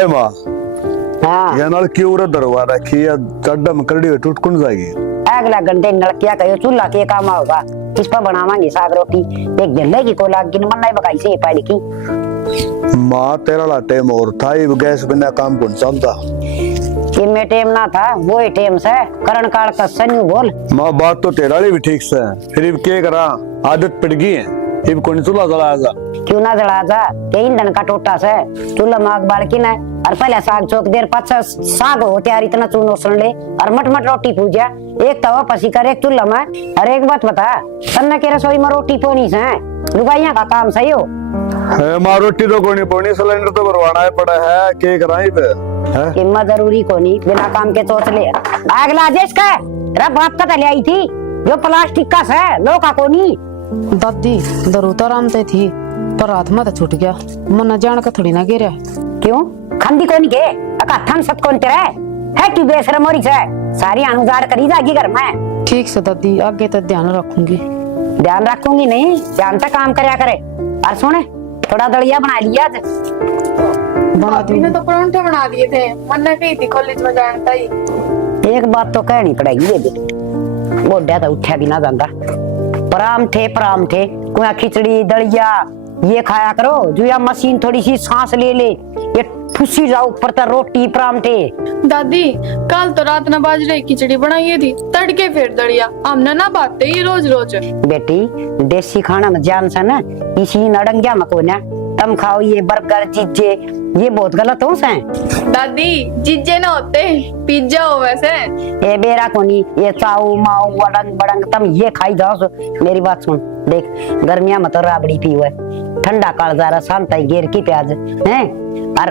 हाय माँ हाँ ये नाल क्यों रे दरवा रखी है चड्डा में करड़ी टूट कौन जाएगी। अगला घंटे नलकिया कहो चूल्हा के काम होगा इस पर बनावांगे साग रोटी एक जल्ले की को लाग गिन मन नहीं बकाई से पाड़ी की माँ तेरा ला टाइम और था ये गैस बिना काम कौन चलता इनमें टेम ना था वो ही टेम से करण काल का सन्यू बोल। माँ बात तो तेरा भी ठीक से फिर क्या करा आदत पड़ गई है इब कौन चूल्हा जलाया जा क्यों ना जला जा के ईंधन का टोटा से चूल्हा माग बाल की ना और पहले साग चौक देर पाछा साग हो तैयार इतना चूनो सुन ले और मट मट रोटी पूजा एक तवा पसी कर एक चूल्हा में। और एक बात बता तन्ना के रसोई में रोटी पोनी से लुगाइया का काम सही हो है माँ रोटी तो कोनी पोनी सिलेंडर तो भरवाना है पड़ा है क्या कराई पे हिम्मत जरूरी कोनी बिना काम के सोच ले आग लाजेश का रा बाप का ले आई थी जो प्लास्टिक का है लो का कोनी दादी दरूता रामते थी पर हाथ में तो छूट गया मन जान का थोड़ी ना गिरा क्यों खंदी कोनी के अका थन सत कोन तेरे है क्यों बेशरम मोरी से सारी अनुजार करी जागी घर में। ठीक से दादी आगे तो ध्यान रखूंगी। ध्यान रखूंगी नहीं ध्यान से काम करया करे। और सुने थोड़ा दलिया बना लिया आज बना दी ने तो परांठे बना दिए थे मन ने कही थी कॉलेज में जाने ही। एक बात तो कहनी पड़ेगी ये भी गोड्या तो उठा भी ना जाता पराम थे कोई खिचड़ी दलिया ये खाया करो जो या मशीन थोड़ी सी सांस ले ले ये ठुसी जाओ ऊपर तो रोटी परांठे। दादी कल तो रात न बाजरे की खिचड़ी बनाई थी तड़के फिर दलिया हमने ना बातें ही रोज रोज। बेटी देसी खाना में जान सा ना इसी नड़ंगिया में को ना तुम खाओ ये बर्गर जीजे ये बहुत गलत हो से। दादी जीजे ना होते पिज्जा हो वैसे ये बेरा कोनी ये चाऊ माऊ वड़ंग बड़ंग तुम ये खाई जाओ। मेरी बात सुन देख गर्मियां में तो राबड़ी पी हुए ठंडा कालजारा शांत गेर की प्याज है और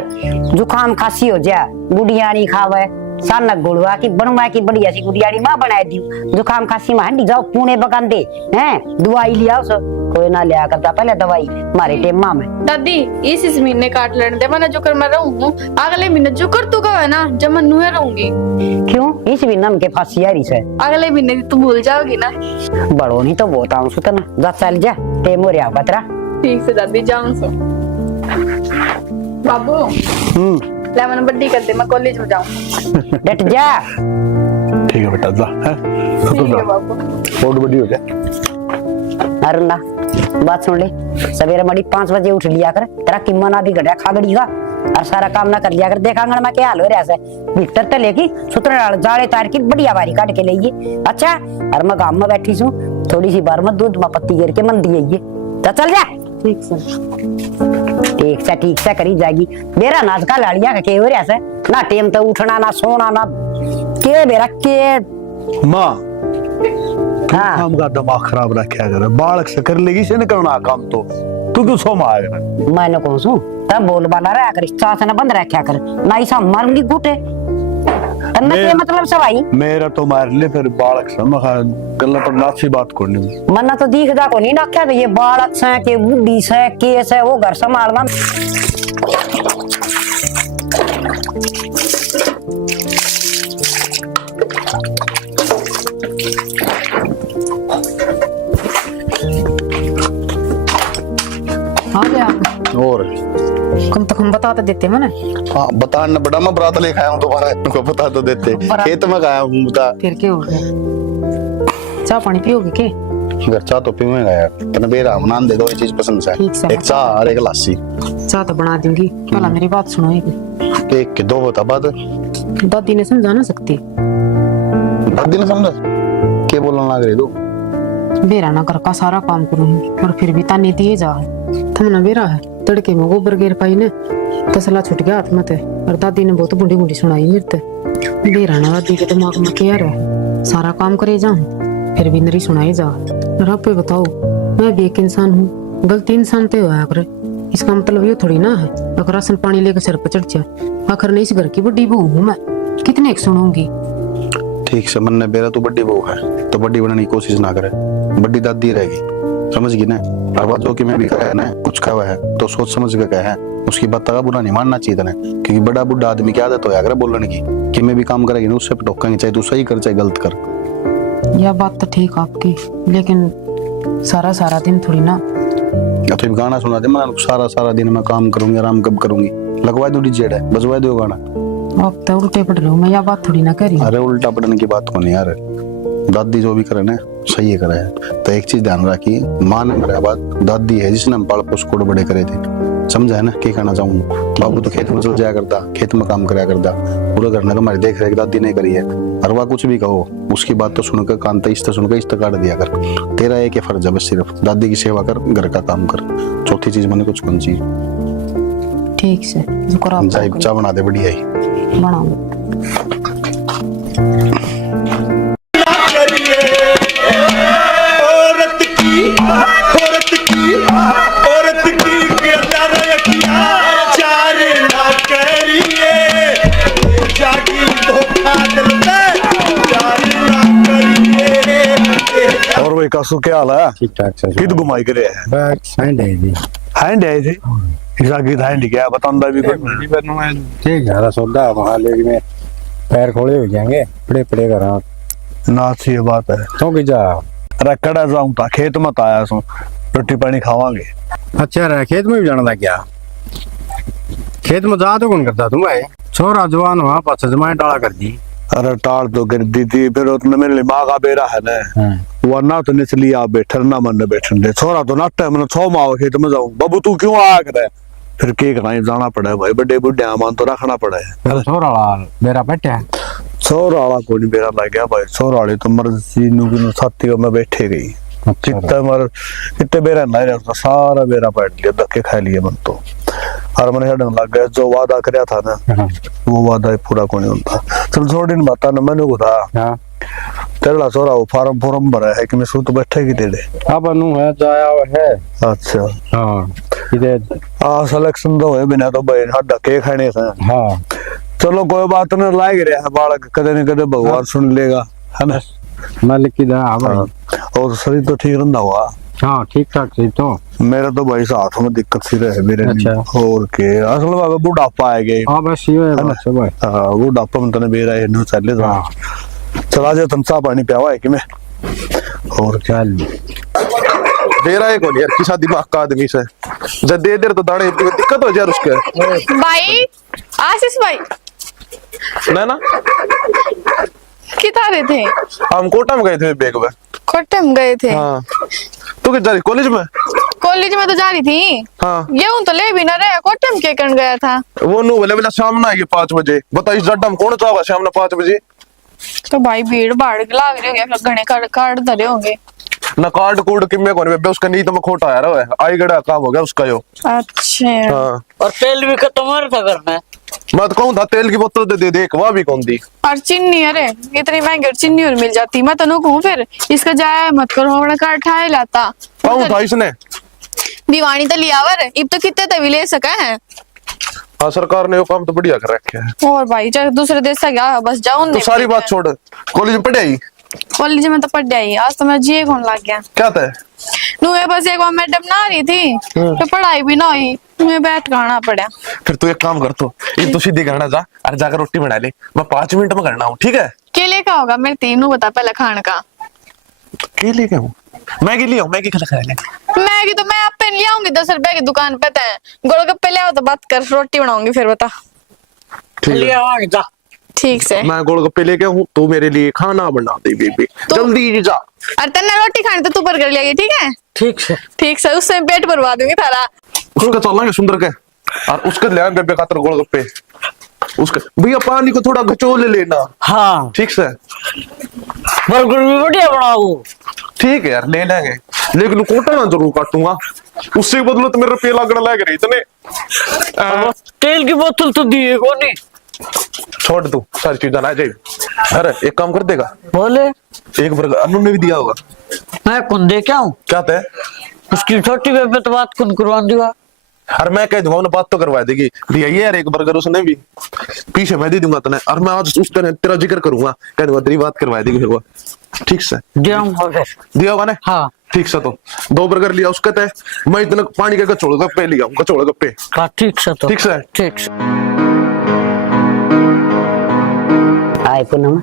जुकाम खांसी हो जा गुड़ियानी खावे सानक गुड़वा की बनवा की बढ़िया सी गुड़ियानी माँ बनाए दी जुकाम खांसी में हंडी जाओ पुणे बगान दे हैं दवाई लिया सो कोई ना लिया करता पहले दवाई मारे टेम माँ में। दादी इस महीने काट लेने दे मैं जुकर में रहूं अगले महीने जुकर तू कब है ना जब मैं नुहे रहूंगी। क्यों इस भी नम के फांसी यारी से अगले महीने तू भूल जाओगी ना। बड़ो नहीं तो बहुत आऊं सुता ना जा चल जा टेम हो रहा बतरा। ठीक से दादी जाऊं सो बाबू ले मैंने बड्डी कर दे मैं कॉलेज में जाऊं। डट जा ठीक है बेटा जा ठीक है बाबू बहुत बड़ी हो जाए। अरे ना बात सुन ले सवेरे मड़ी 5 बजे उठ लिया कर तेरा किम्मा ना भी गड्या खा गड़ी का और सारा काम ना कर लिया कर देखांगण में क्या हाल हो रहा है विक्टर तो लेकी सुतर जाड़े तार की बढ़िया बारी काट के लेइए। अच्छा और मैं गांव में बैठी हूँ थोड़ी सी बार में दूध में पत्ती गिर के मन दिए तो चल जा। ठीक से करी जाएगी मेरा नाच का लाड़िया का के हो रहा है ना टेम तो उठना ना सोना ना के बेरा के माँ हाँ काम का दिमाग खराब रखा कर बालक से कर लेगी से नहीं करना काम तो तू क्यों सो मारेगा मैंने कौन सू तब बोल बाला रहा कर साथ ना बंद रखा कर ना ऐसा मारूंगी घूटे तन्ना के मतलब सवाई मेरा तो मार ले फिर बालक से मैं गल्ला पर नाची बात करनी मन्ना तो दिख जा को नहीं ना क्या ये बालक से के बुढ़ी से केस है वो घर संभालना। आ गया और कम तो हम बता तो देते मैंने। हाँ बताना बड़ा मैं बरात लेके आया हूँ दोबारा तुमको बता तो देते खेत में गया हूँ बता फिर क्या हो गया चाय पानी पियोगे के घर चाह तो पीऊंगा यार तने बेरा बना दे दो ये चीज पसंद से ठीक से एक चाह और एक लस्सी चाय तो बना दूंगी पहला मेरी बात सुनो एक के दो बता बात दादी ने समझा ना सकती दादी ने समझा क्या बोलने लग रही तू बेरा ना घर का सारा काम करूंगी और फिर भी ताने दिए जा थमना बेरा है तड़के में गोबर गिर पाई ने तसला छुट गया हाथ में थे और दादी ने बहुत बूढ़ी बूढ़ी सुनाई मेरे ते बेरा ना दादी के दिमाग में क्या रहा सारा काम करे जाऊं फिर भी नरी सुनाई जा और आप बताओ मैं भी एक इंसान हूँ गलती इंसान तो होया करे इसका मतलब ये थोड़ी ना है अगर राशन पानी लेकर सिर पर चढ़ जाए आखिर नहीं इस घर की बड़ी बहू हूँ मैं कितने एक सुनूंगी। ठीक से मन ने बेरा तू बड़ी बहू है तो बड़ी बनने की कोशिश ना करे बड़ी दादी रहेगी समझ गई ना। अब जो कि मैं भी कहा है ना कुछ कहा है तो सोच समझ के कहा है उसकी बात का बुरा नहीं मानना चाहिए था क्योंकि बड़ा बुढ़ा आदमी की आदत हो अगर बोलने की कि मैं भी काम करेगी ना उससे टोकेंगे चाहे तू सही कर चाहे गलत कर। यह बात तो ठीक आपकी लेकिन सारा दिन थोड़ी ना या तो गाना सुना दे मैं सारा दिन मैं काम करूंगी आराम कब करूंगी लगवा दो डीजे है, बजवा दो गाना। अब तो उल्टे पड़ रहे हो, मैं यह बात थोड़ी ना करी। अरे उल्टा पड़ने की बात को नहीं यार, दादी जो भी करे ना सही है करे है। तो एक चीज ध्यान रखी, माँ ने मेरा बात, दादी है जिसने हम पाल पोस कोड़ बड़े करे थे, समझा है ना। क्या कहना चाहूँ, बाबू तो खेत में चल जाया करता, खेत में काम कराया करता, पूरा घर में हमारी देख रेख दादी ने करी है। और वह कुछ भी कहो, उसकी बात तो सुनकर कान इस्त सुनकर इस्त काट दिया कर। तेरा एक ही फर्ज है बस, सिर्फ दादी की सेवा कर, घर का काम कर, चौथी चीज मैंने कुछ कौन सी ठीक से जो करो चाय चाय बना दे बढ़िया ही बनाओ। और भाई कासू क्या हाल है? ठीक ठाक सर। कित घुमाई करे है? बस हैंड है जी। हैंड है थे हिसा की हैंड क्या बतांदा भी कोई बड़ी बनू है ठीक है सौदा वहां लेकिन में पैर खोले हो जाएंगे, पड़े पड़े करा ना सी ये बात है। तो कि जा रखड़ा जाऊं ता खेत मत आया सो, रोटी पानी खावांगे। अच्छा रहा, खेत में भी जाना था क्या? खेत में जा तो कौन करता तुम भाई? छोरा जवान वहां पास जमाए डाला कर दी। अरे टाल तो कर दी थी, फिर उतने मेरे लिए माँ का बेरा है ना, वरना तो निचली आ बैठर ना मन बैठन दे। छोरा तो नाटे मैंने 6 माह खेत में जाऊं, बाबू तू क्यों आया करे? फिर के कराई जाना पड़ा है भाई, बड़े बुढ़े मान तो रखना पड़ा है। छोरा मेरा बैठा छोरा वाला कोई नहीं बेरा लग गया भाई, छोरा वाली तो मर्जी नु साथी में बैठे गई। कितना मर कितने बेरा नहीं रहता, सारा बेरा बैठ लिया, धक्के खा लिए मन तो। और मैंने हटने लग गया, जो वादा कराया था ना वो वादा पूरा को नहीं होता। चल छोड़ इन बात ना, मैंने को था तेरा छोरा वो फॉर्म भरा है कि मैं सू तो बैठे की तेरे अब अनु है जाया है। अच्छा हाँ इधर सिलेक्शन तो है बिना तो भाई हड्डा के खाने से। हाँ चलो कोई बात नहीं, लाग रहा है बालक, कदे न कदे भगवान सुन लेगा, है ना। मालिक की दा भाई। और शरीर तो ठीक रहा हुआ? हाँ ठीक ठाक सही तो। मेरा तो भाई हाथ में दिक्कत सी रहे मेरे। अच्छा। और के असल में बुढ़ापा आ गया। हाँ बस ये है बस भाई। हाँ बुढ़ापा में तने बेरा है नो चले जा। चला जा तुम सा पानी पियावा है कि मैं। और चल दे रहा है कौन यार, किसा दिमाग का आदमी से जब दे दे तो दाड़े दिक्कत हो जाए उसके। भाई आशीष भाई ना ना किता रहे थे? हम कोटा में गए थे बेग में। कोटे में गए थे? हाँ तू किस जा रही? कॉलेज में? कॉलेज में तो जा रही थी। हाँ ये हूं तो ले भी ना रहे, कोटे में क्या करने गया था? वो नु बोले बोला शाम ना आएगी 5 बजे। बता इस जड्डा में कौन जाएगा शाम ना 5 बजे? तो भाई भीड़ भाड़ लाग रहे होंगे, फिर घने कार्ड धरे होंगे ना। कार्ड कोड किम्मे कौन बे उसका नींद में खोटा आया रहा है, आई गड़ा काम हो गया उसका यो। अच्छा हाँ और तेल भी खत्म हो रहा था घर में। मत कहूं था तेल की बोतल दे देख वह भी कौन दी। और चीनी, अरे इतनी महंगी चीनी और मिल जाती। मैं तो नु कहूं फिर इसका जाया मत करो, अपना कार्ड ठाए लाता। कहूं था इसने दीवानी तो लियावर इब तो कितने तभी ले सका है। हाँ सरकार ने वो काम तो बढ़िया कर रखे है। और भाई चाहे दूसरे देश से गया बस जाओ। तो सारी बात छोड़, कॉलेज में पढ़े आई? कॉलेज में तो पढ़ जाई, आज तो मैं जिए कौन लग गया। क्या था? नु बस एक बार मैडम ना रही थी तो पढ़ाई भी ना हुई, मैं बैठ गाना पड़ा। फिर तू एक काम कर, तो ये तो सीधी करना जा और जाकर रोटी बना ले, मैं 5 मिनट में करना हूँ, ठीक है? केले का होगा मेरे तीनों बता पहले खाने का। केले क्या हूँ? मैगी लिया हूँ, मैगी खा ले। मैगी तो मैं आप पे ले आऊंगी 10 रुपए की दुकान पे। गोलगप्पे ले आओ तो बात कर, रोटी बनाऊंगी फिर बता। ठीक ले है आवांगे जा। ठीक से मैं गोलगप्पे लेके हूँ, तू मेरे लिए खाना बना दे बेबी, जल्दी जा। और तन्ने रोटी खानी तो तू बर्गर ले आई, ठीक है? ठीक से ठीक से, उससे पेट भरवा दूंगी थारा। उसका चलेंगे सुंदर के, और उसका ले आएंगे बेबे खातर गोलगप्पे। उसका भैया पानी को थोड़ा घचोल लेना। हाँ ठीक से, बर्गर भी बढ़िया बनाओ। ठीक है यार ले लेंगे, लेकिन कोटा ना जरूर काटूंगा, उससे बदलो तो मेरे रुपये लगने लग रही इतने। तेल की बोतल तो दिए को नहीं। छोड़ तू सारी चीजें ना जाए। अरे एक काम कर देगा, बोले एक बर्गर अनु ने भी दिया होगा। मैं कौन दे क्या हूँ? क्या थे? उसकी छोटी बेबे तो बात कौन करवा दूंगा। और मैं कह दूंगा उन्हें बात तो करवा देगी, दिया ये यार एक बर्गर उसने भी, पीछे मैं दे दूंगा तने। और मैं आज उस दिन तेरा जिक्र करूंगा, कह दूंगा तेरी बात करवा देगी फिर वो। ठीक से दिया फिर दिया होगा ना? हाँ ठीक से, तो 2 बर्गर लिया उसका तय, मैं इतना पानी का गचोड़ गप्पे लिया हूँ, गचोड़ गप्पे। हाँ ठीक से, तो ठीक से ठीक से। आए पूनम,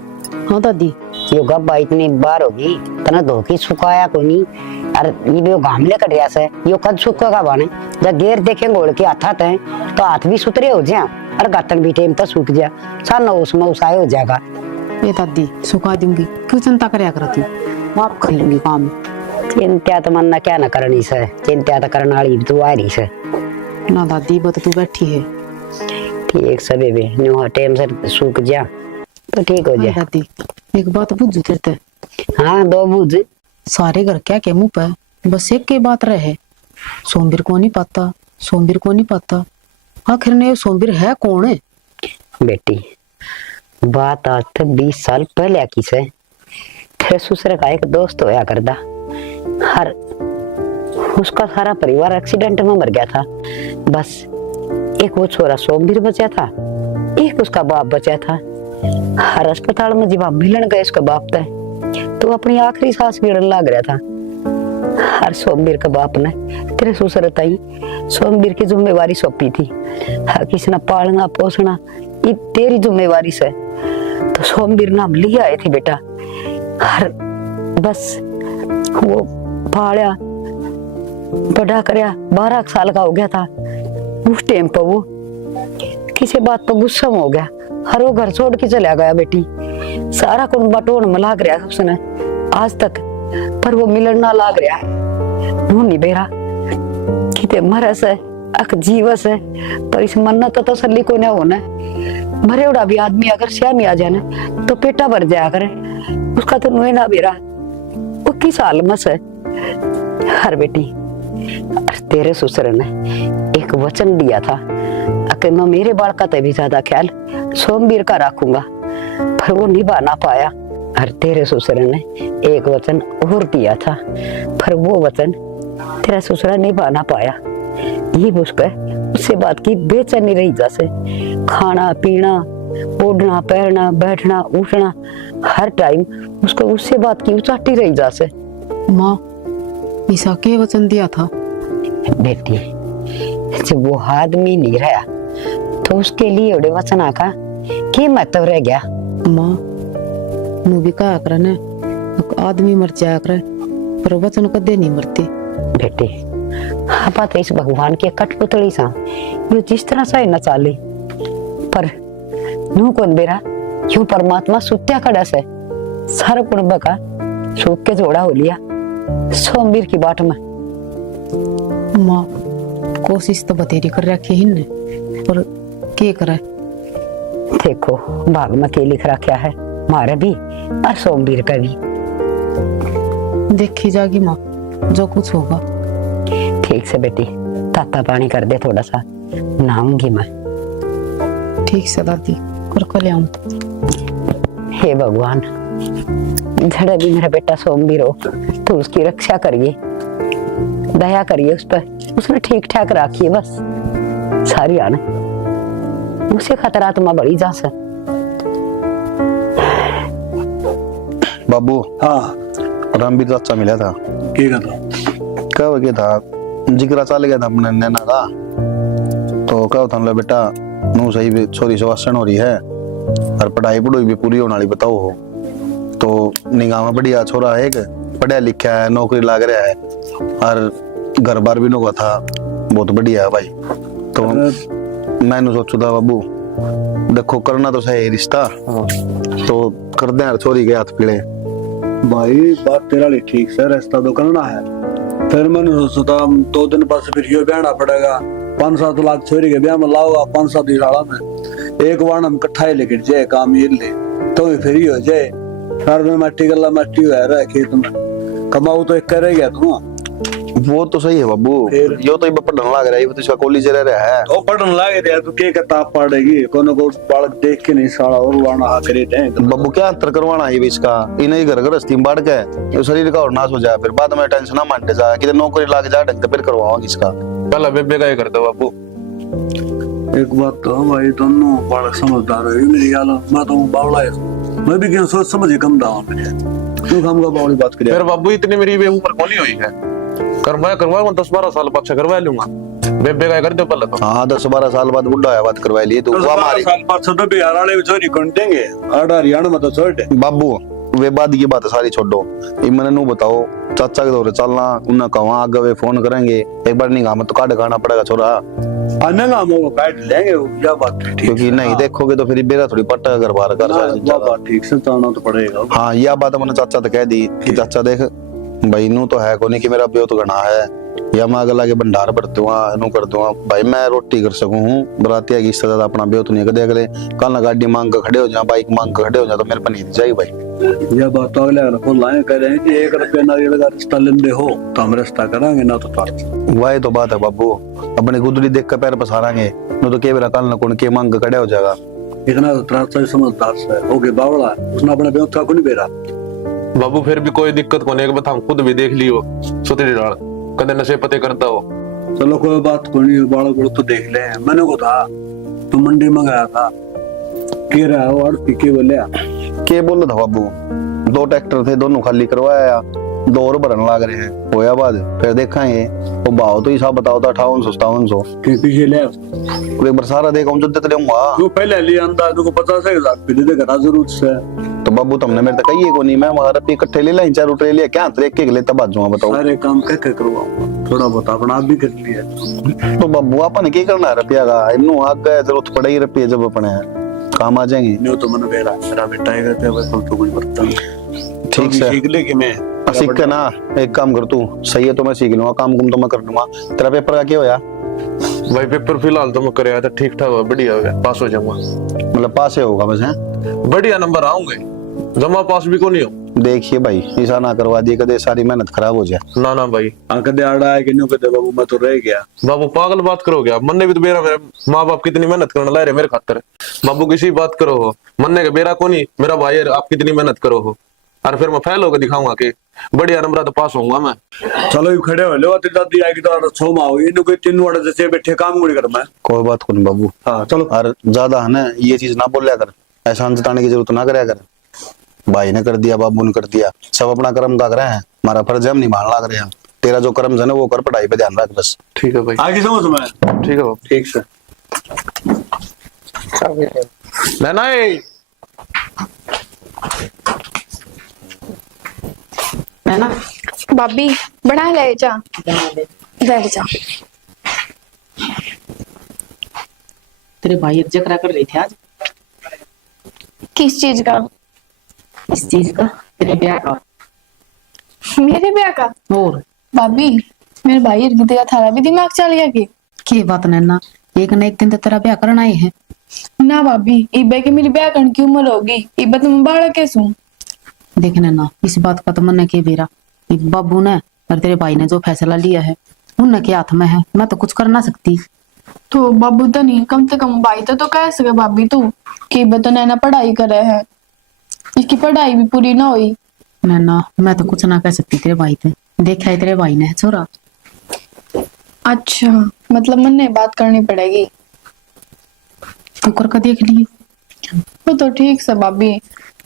हाँ दादी यो गब्बा इतनी बार होगी तना धोके सुखाया को नहीं। अरे ये भी घामले कट रहा से यो कद सूखेगा बाने जब गेर देखेंगे गोड़ के हाथ है तो हाथ भी सुतरे हो जाए और गातन भी टाइम तक सूख जाए सन उसमें उसाए हो जाएगा। ये दादी सुखा दूंगी, क्यों चिंता करया करती, माफ कर लूंगी काम। चिंता तो मन क्या न करनी से, चिंता तो करने वाली तू आ रही से ना दादी, बत तू बैठी है। ठीक से बेबी न्यू टाइम से सूख जा तो ठीक हो हाँ जाए। दादी एक बात बुझ तेरे, हाँ दो बुझ सारे घर क्या के मुंह पे बस एक के बात रहे, सोमवीर को नहीं पता, सोमवीर को नहीं पता। आखिर ने सोमवीर है कौन है? बेटी बात आज तक 20 साल पहले की से तेरे ससुर का एक दोस्त होया करदा, हर उसका सारा परिवार एक्सीडेंट में मर गया था। बस एक वो छोरा सोमवीर बचा था, एक उसका बाप बचा था। हर अस्पताल में जब मिलन गए उसका बाप था तो अपनी आखिरी सांस गिरने लग रहा था। हर सोमवीर का बाप ने तेरे ससुर ताई सोमवीर की जिम्मेवारी सौंपी थी। हर किसी ने पालना पोसना ये तेरी जिम्मेवारी से, तो सोमवीर नाम लिया आए थे बेटा। हर बस वो पाला बड़ा करया 12 साल का हो गया था। उस टाइम पर वो किसी बात पर गुस्सा हो गया, हर वो घर छोड़ के चला गया बेटी। सारा कुन बटोन में लाग रहा उसने आज तक, पर वो मिलन ना लाग रहा है। नहीं बेरा किते मरस है अक जीवस है, पर इस मन्नत तो तसल्ली को ना होना। मरे उड़ा भी आदमी अगर श्यामी आ जाए तो पेटा भर जाया करे, उसका तो नुए ना बेरा वो किस हाल में है। हर बेटी तेरे ससुर ने एक वचन दिया था कि मैं मेरे बालका ते भी ज्यादा ख्याल सोमवीर का रखूंगा, पर वो निभा ना पाया। और तेरे ससुर ने एक वचन और दिया था, पर वो वचन तेरा ससुर निभा ना पाया। ये बुझकर उससे बात की बेचैनी रही, जैसे खाना पीना ओढ़ना पहनना बैठना उठना हर टाइम उसको उससे बात की उचाटी रही जैसे। माँ ईसा के वचन दिया था? बेटी जब वो आदमी नहीं रहा तो उसके लिए उड़े वचन आका के महत्व रह गया। माँ नू भी कहा करे ने आदमी मर जाया करे पर वचन कदे नहीं मरते। बेटे आप तो इस भगवान के कठपुतली सा यो जिस तरह से न चाले, पर नू कौन बेरा यो परमात्मा सुत्या खड़ा से सारा कुण बका सूख के जोड़ा हो लिया सोमवीर की बाट में। माँ कोशिश तो बतेरी कर रखी ही ने, पर के करे? देखो भाग में के लिख रखा है, मारे भी और सोमवीर का भी। देखी जागी माँ जो कुछ होगा। ठीक से बेटी ताता पानी कर दे थोड़ा सा, नहाऊंगी मैं। ठीक से दादी कर कल आऊं। हे भगवान जड़ा भी मेरा बेटा सोमवीर हो तो उसकी रक्षा करिए, दया करिए उस पर, उसने ठीक ठाक रखिए बस सारी आने उसे खतरा तुम्हारा बड़ी जा सक। बाबू हाँ रामवीर चाचा मिला था, की कर रहा कब गया था जिगरा चल गया था अपने नैना का, तो कब था बेटा नू सही भी छोरी सवासन हो रही है और पढ़ाई पढ़ाई भी पूरी होने वाली बताओ हो, तो निगाह में बढ़िया छोरा है, एक पढ़ा लिखा है नौकरी लाग रहा है और घर बार भी नोगा था, बहुत बढ़िया है भाई। तो मैंने सोचा था बाबू देखो करना तो सही रिश्ता, तो कर दे यार छोरी के हाथ पीड़े। भाई बात तेरा लिए ठीक से, रास्ता तो करना है। फिर मैंने सोचा 2 दिन बाद फिर यो ब्याहना पड़ेगा, 5-7 लाख छोरी के ब्याह में लाओगा 5-7 साल में, एक बार हम इकट्ठा ही लेकर जाए काम ये ले तो ही फ्री हो जाए। घर में मट्टी गला मट्टी है खेत में, कमाऊ तो एक करेगा तुम। वो तो सही है बाबू, यो तो पढ़ने लग रहा है, तो इसका कॉलेज रह रहा है। ओ पढ़ने लगे थे तू के किताब पढ़ेगी, कोनो को बालक देख के नहीं साला और वाना हा करे थे। बाबू क्या अंतर करवाना है इसका, इन्हें घर गृहस्थी में बढ़ के ये शरीर का और नाश हो जाए, फिर बाद में टेंशन ना मानते जा कि नौकरी लाग जा ढंग फिर करवाओ इसका। पहला बेबे का ही कर दो बाबू। एक बात तो भाई दोनों बालक समझदार है, मेरी गाल मैं तो बावला है, मैं भी क्या सोच समझ के कम दावा मेरे तू हम का बावली बात करे। फिर बाबू इतनी मेरी भी उम्र कौन हुई है, करवाऊंगा 10-12 साल पाछा करवा लूंगा, बेबे का कर दो पहले तो। हाँ 10-12 साल बाद बुढ़ा है बात करवा लिए तो वो हमारी साल पाछा तो बिहार वाले चोरी कर देंगे, 8 हरियाणा में तो छोड़ दे। बाबू वे बाद की बात सारी छोड़ो, ये मैंने नू बताओ चाचा के दौरे चलना उन्हें कहा आगे वे फोन करेंगे एक बार नहीं कहा तो काट खाना पड़ेगा छोरा आने का हम काट लेंगे या बात ठीक क्योंकि नहीं देखोगे तो फिर बेरा थोड़ी पट्टा घर बार कर बात ठीक से जाना तो पड़ेगा। हाँ यह बात मैंने चाचा तो कह दी कि चाचा देख भाई नू तो है को नहीं कि मेरा ब्योत गणा है या मैं अगला के भंडार भर दूंगा नू कर दूंगा भाई मैं रोटी कर सकूं हूँ बरातिया की इससे ज्यादा अपना ब्योत नहीं कर अगले कल ना गाड़ी मांग कर खड़े हो जाए बाइक मांग कर खड़े हो जाए तो मेरे पर नहीं जाएगी भाई यह बात तो अगले को लाए कह रहे हैं कि 1 रुपया नारियल का रिश्ता लेंदे हो तो हम रिश्ता करांगे ना तो तार वही तो बात है बाबू अपने गुदड़ी देख कर पैर पसारांगे न तो केवल कल न कौन के मांग कर खड़े हो जाएगा इतना तो त्रासा समझदार से हो गए बावड़ा उसने अपने ब्योत का को नहीं बेरा बाबू फिर भी कोई दिक्कत को नहीं बता हम खुद भी देख लियो सुतरी डाल कदे नशे पते करता हो। चलो कोई बात को नहीं बाड़ा बड़ो तो देख ले मैंने को था तो मंडी में गया था के रहा हो और पीके बोले के बोल था बाबू 2 ट्रैक्टर थे दोनों खाली करवाया 2 और भरन लाग रहे हैं होया बाद फिर देखेंगे वो भाव तो हिसाब बताओ था 5800 के पीछे ले एक बार सारा देखा हूँ जब रहूंगा तू पहले लिया अंदाज को 50,000 पे दे करा जरूर से तो बाबू तुमने मेरे तक कही को नहीं मैं हमारा पे इकट्ठे ले लाई 4 रुपए लिया क्या देख के ले तब बाजूंगा बताओ सारे काम कह करवाऊंगा थोड़ा बहुत अपना आप भी कर लिया तो बाबू अपन क्या करना है रुपया का इन्नू आग गए जरूरत पड़े ही रुपये जब अपने काम आ जाएंगे नहीं तो मन बेरा मेरा बेटा है कहते हैं कल तो कुछ बर्तन ठीक से सीख ले कि मैं सीख के ना एक काम कर तू सही है तो मैं सीख लूंगा काम कुम तो मैं कर लूंगा तेरा पेपर का क्या होया भाई पेपर फिलहाल तो मैं कर आया था ठीक ठाक हुआ बढ़िया हो गया पास हो जाऊंगा मतलब पास ही होगा बस है बढ़िया नंबर आऊंगे जमा पास भी को नहीं हो देखिए भाई ऐसा ना करवा दिए कदे सारी मेहनत खराब हो जाए ना ना भाई कदे आड़ा है कि नहीं कहते बाबू मैं तो रह गया बाबू पागल बात करोगे आप मन ने भी तो मेरा मेरे माँ बाप कितनी मेहनत करने ला रहे मेरे खातर बाबू किसी बात करो हो मन ने बेरा को नहीं मेरा भाई है आप कितनी मेहनत करो हो और फिर मैं फेल होकर दिखाऊंगा कि बढ़िया नंबर तो पास होऊंगा मैं। चलो ये खड़े हो लो तेरी दादी आएगी तो छो माओ इन्हों कोई 3 वाड़े जैसे बैठे काम गुड़ी कर मैं कोई बात को नहीं बाबू हाँ चलो और ज्यादा है ना ये चीज ना बोलिया कर ऐसा जताने की जरूरत ना करया कर भाई ने कर दिया बाबू ने कर दिया सब अपना कर्म का कर रहे हैं हमारा फर्ज हम निभाने लग रहे हैं तेरा जो कर्म है ना वो कर पढ़ाई पे ध्यान रख बस ठीक है भाई आगे समझ में ठीक है बाबू ठीक से नैना है ना भाभी बना ले जा बैठ जा। तेरे भाई जकरा कर रही थी आज किस चीज का? इस चीज का तेरे ब्याह का मेरे ब्याह का? और भाभी मेरे भाई का थारा भी दिमाग चल गया की बात नैना एक न एक दिन तो तेरा ब्याह करना ही है ना भाभी इबे के मेरी ब्याह करने की उम्र होगी इबे तो मैं बाड़ा कैसू देख नैना इस बात का तो मन के बेरा बाबू ने और तेरे भाई ने जो फैसला लिया है उनके हाथ में है मैं तो कुछ कर ना सकती। तो बाबू तो नहीं कम से कम भाई तो कह सके भाभी तू कि इबे तो नैना पढ़ाई करे है इसकी पढ़ाई भी पूरी ना हुई। नैना मैं तो कुछ ना कह सकती तेरे भाई थे देखा है तेरे भाई ने छोरा। अच्छा मतलब मन ने बात करनी पड़ेगी तू करके देख लिए वो तो ठीक से भाभी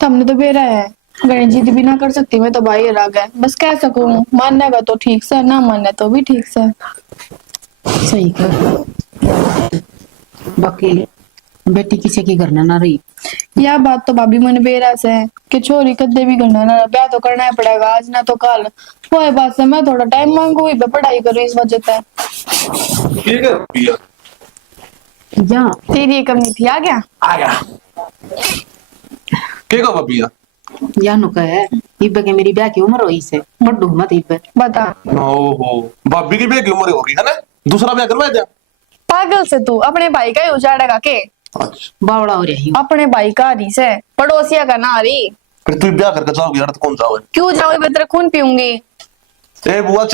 तुमने तो बेरा है गणेश जी भी ना कर सकती मैं तो भाई राग है बस कह सकूं मानेगा तो ठीक से ना माने तो भी ठीक से। सही कर बाकी बेटी किसी की करना ना रही यह बात तो भाभी मन बेरा से है कि छोरी कदे भी करना ना ब्याह तो करना ही पड़ेगा आज ना तो कल वो है बात से मैं थोड़ा टाइम मांगू पढ़ाई करूँ इस वजह से। ठीक है भैया या तेरी ये कमी थी आ गया क्या कहा भैया या नु कहे इब्बे के मेरी ब्याह की उम्र हुई से बड्डू मत इब्बे बता। ओहो भाभी की ब्याह की उम्र होगी है ना दूसरा ब्याह करवा दिया पागल से तू अपने भाई का ही उजाड़ेगा के अच्छा बावड़ा हो रही अपने भाई का रही से पड़ोसिया का ना रही फिर तू ब्याह करके जाओगी यार तो कौन जाओगे क्यों जाओगे मैं तेरा खून पीऊंगी। ए बुआ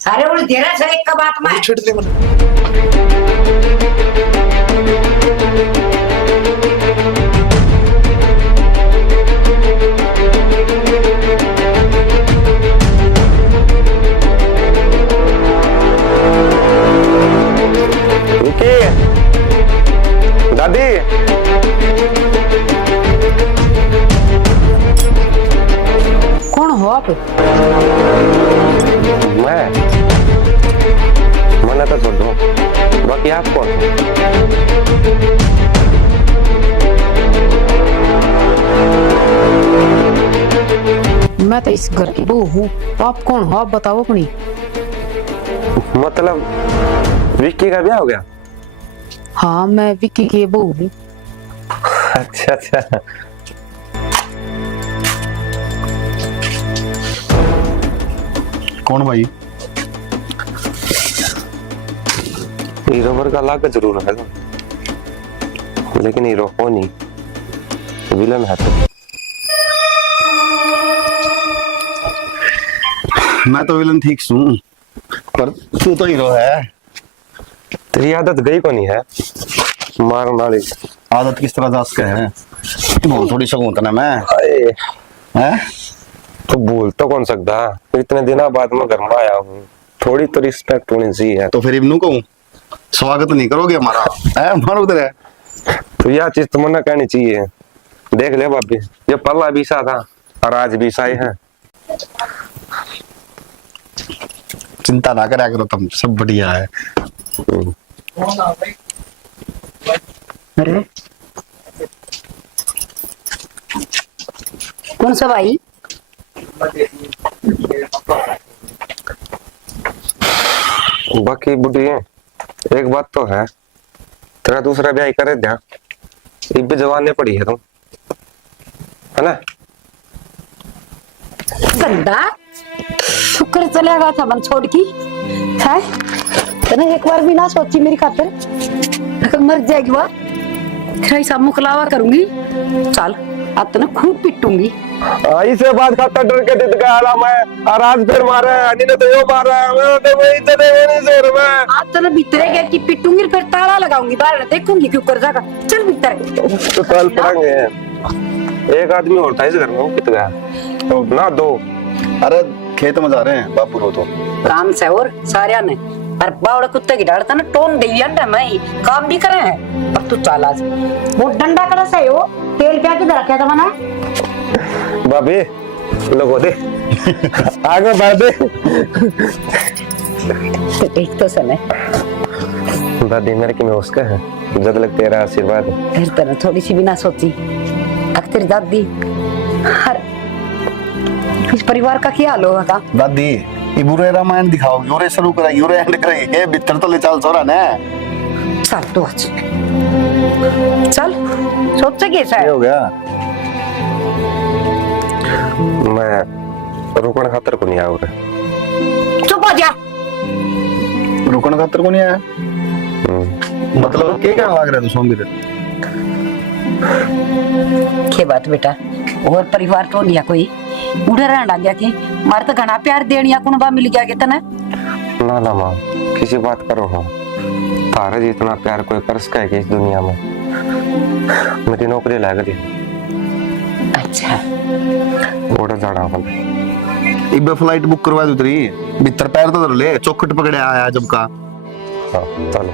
सारे बोल तेरा से एक का बात में छिड़ दे मुझे दादी कौन हो आप? मैं तो छोड़ दो बाकी आप कौन? मैं तो इस घर की बहू हूँ, तो आप कौन हो? आप बताओ अपनी। मतलब विक्की का ब्याह हो गया? हाँ, मैं विक्की की बहू हूँ। अच्छा अच्छा। कौन भाई? हीरो वर का लाग जरूर है, लेकिन हीरो हो नहीं, विलन है। मैं तो विलन ठीक हूँ, पर तू तो हीरो है। तेरी आदत गई को नहीं है मारने वाली। आदत किस तरह दास का है? बोल थोड़ी सकूं ना मैं हैं? तो बोल तो कौन सकता, इतने दिनों बाद मैं घर में आया हूँ, थोड़ी तो रिस्पेक्ट होनी चाहिए। तो फिर इब्नू कहूँ स्वागत नहीं करोगे हमारा? है मारो उधर है। तो यह चीज तो मना कहनी चाहिए। देख ले भाभी, ये पल्ला भी सा था और आज भी सा ही है। चिंता ना करा करो तुम, सब बढ़िया है। अरे कौन सा भाई? बाकी बुढ़ी है, एक बात तो है, तेरा दूसरा ब्याह करे ध्यान, एक भी जवान नहीं पड़ी है तुम, है ना? गंदा शुक्र चलेगा था मन छोड़ की है। तने एक बार भी ना सोची मेरी खातिर, अगर मर जाएगी वो फिर ऐसा मुकलावा करूंगी। चल अब तो ना खूब पिटूंगी। इसे बात खाता डर के दिद गया मैं, और आज फिर मारा है, अन्नी ने तो यो मारा है, मैं तो वही तो नहीं सर मैं। आज तो ना भीतरे गया कि पिटूंगी, फिर ताला लगाऊंगी, बाहर देखूंगी क्यों कर जाएगा। चल भीतर। तो कल पड़ेंगे। एक आदमी और था इस घर में, वो कित गया? तो ना दो। अरे खेत में जा रहे हैं बापू रो तो काम से और सारे ने और बावड़ा कुत्ते की डालता ना टोन दे अंडा मैं काम भी करे हैं। अब तू चाल आज वो डंडा करा से हो तेल क्या किधर रखा था मना भाभी लोगो दे आगे बढ़ दे। देख तो समय दादी मेरे की मैं उसका है, जब लग तेरा आशीर्वाद है। फिर तरह थोड़ी सी भी ना सोची। अब तेरी दादी हर इस परिवार का क्या हाल होगा? दादी ये बुरे रामायण दिखाओगी और शुरू कराएगी और एंड करेंगे के भीतर तो ले चल सोरा ने। चल तू आज चल सोच के कैसा हो गया? मैं रुकन खातर को नहीं आऊँ रे। चुप हो जा। रुकन खातर को नहीं आया? मतलब क्या लाग रहा है सोम के बात बेटा और परिवार तो लिया कोई उड़े रहना गया कि मार तो घना प्यार देनिया कुन बा मिल गया के तना ना ना माँ किसी बात करो हो, तारा जितना प्यार कोई कर सका है कि इस दुनिया में। मेरी नौकरी लग गई। अच्छा ओड़ा जाना हो इब फ्लाइट बुक करवा दो तेरी भीतर पैर तो धर ले चौखट पकड़े आया जब का। हाँ चलो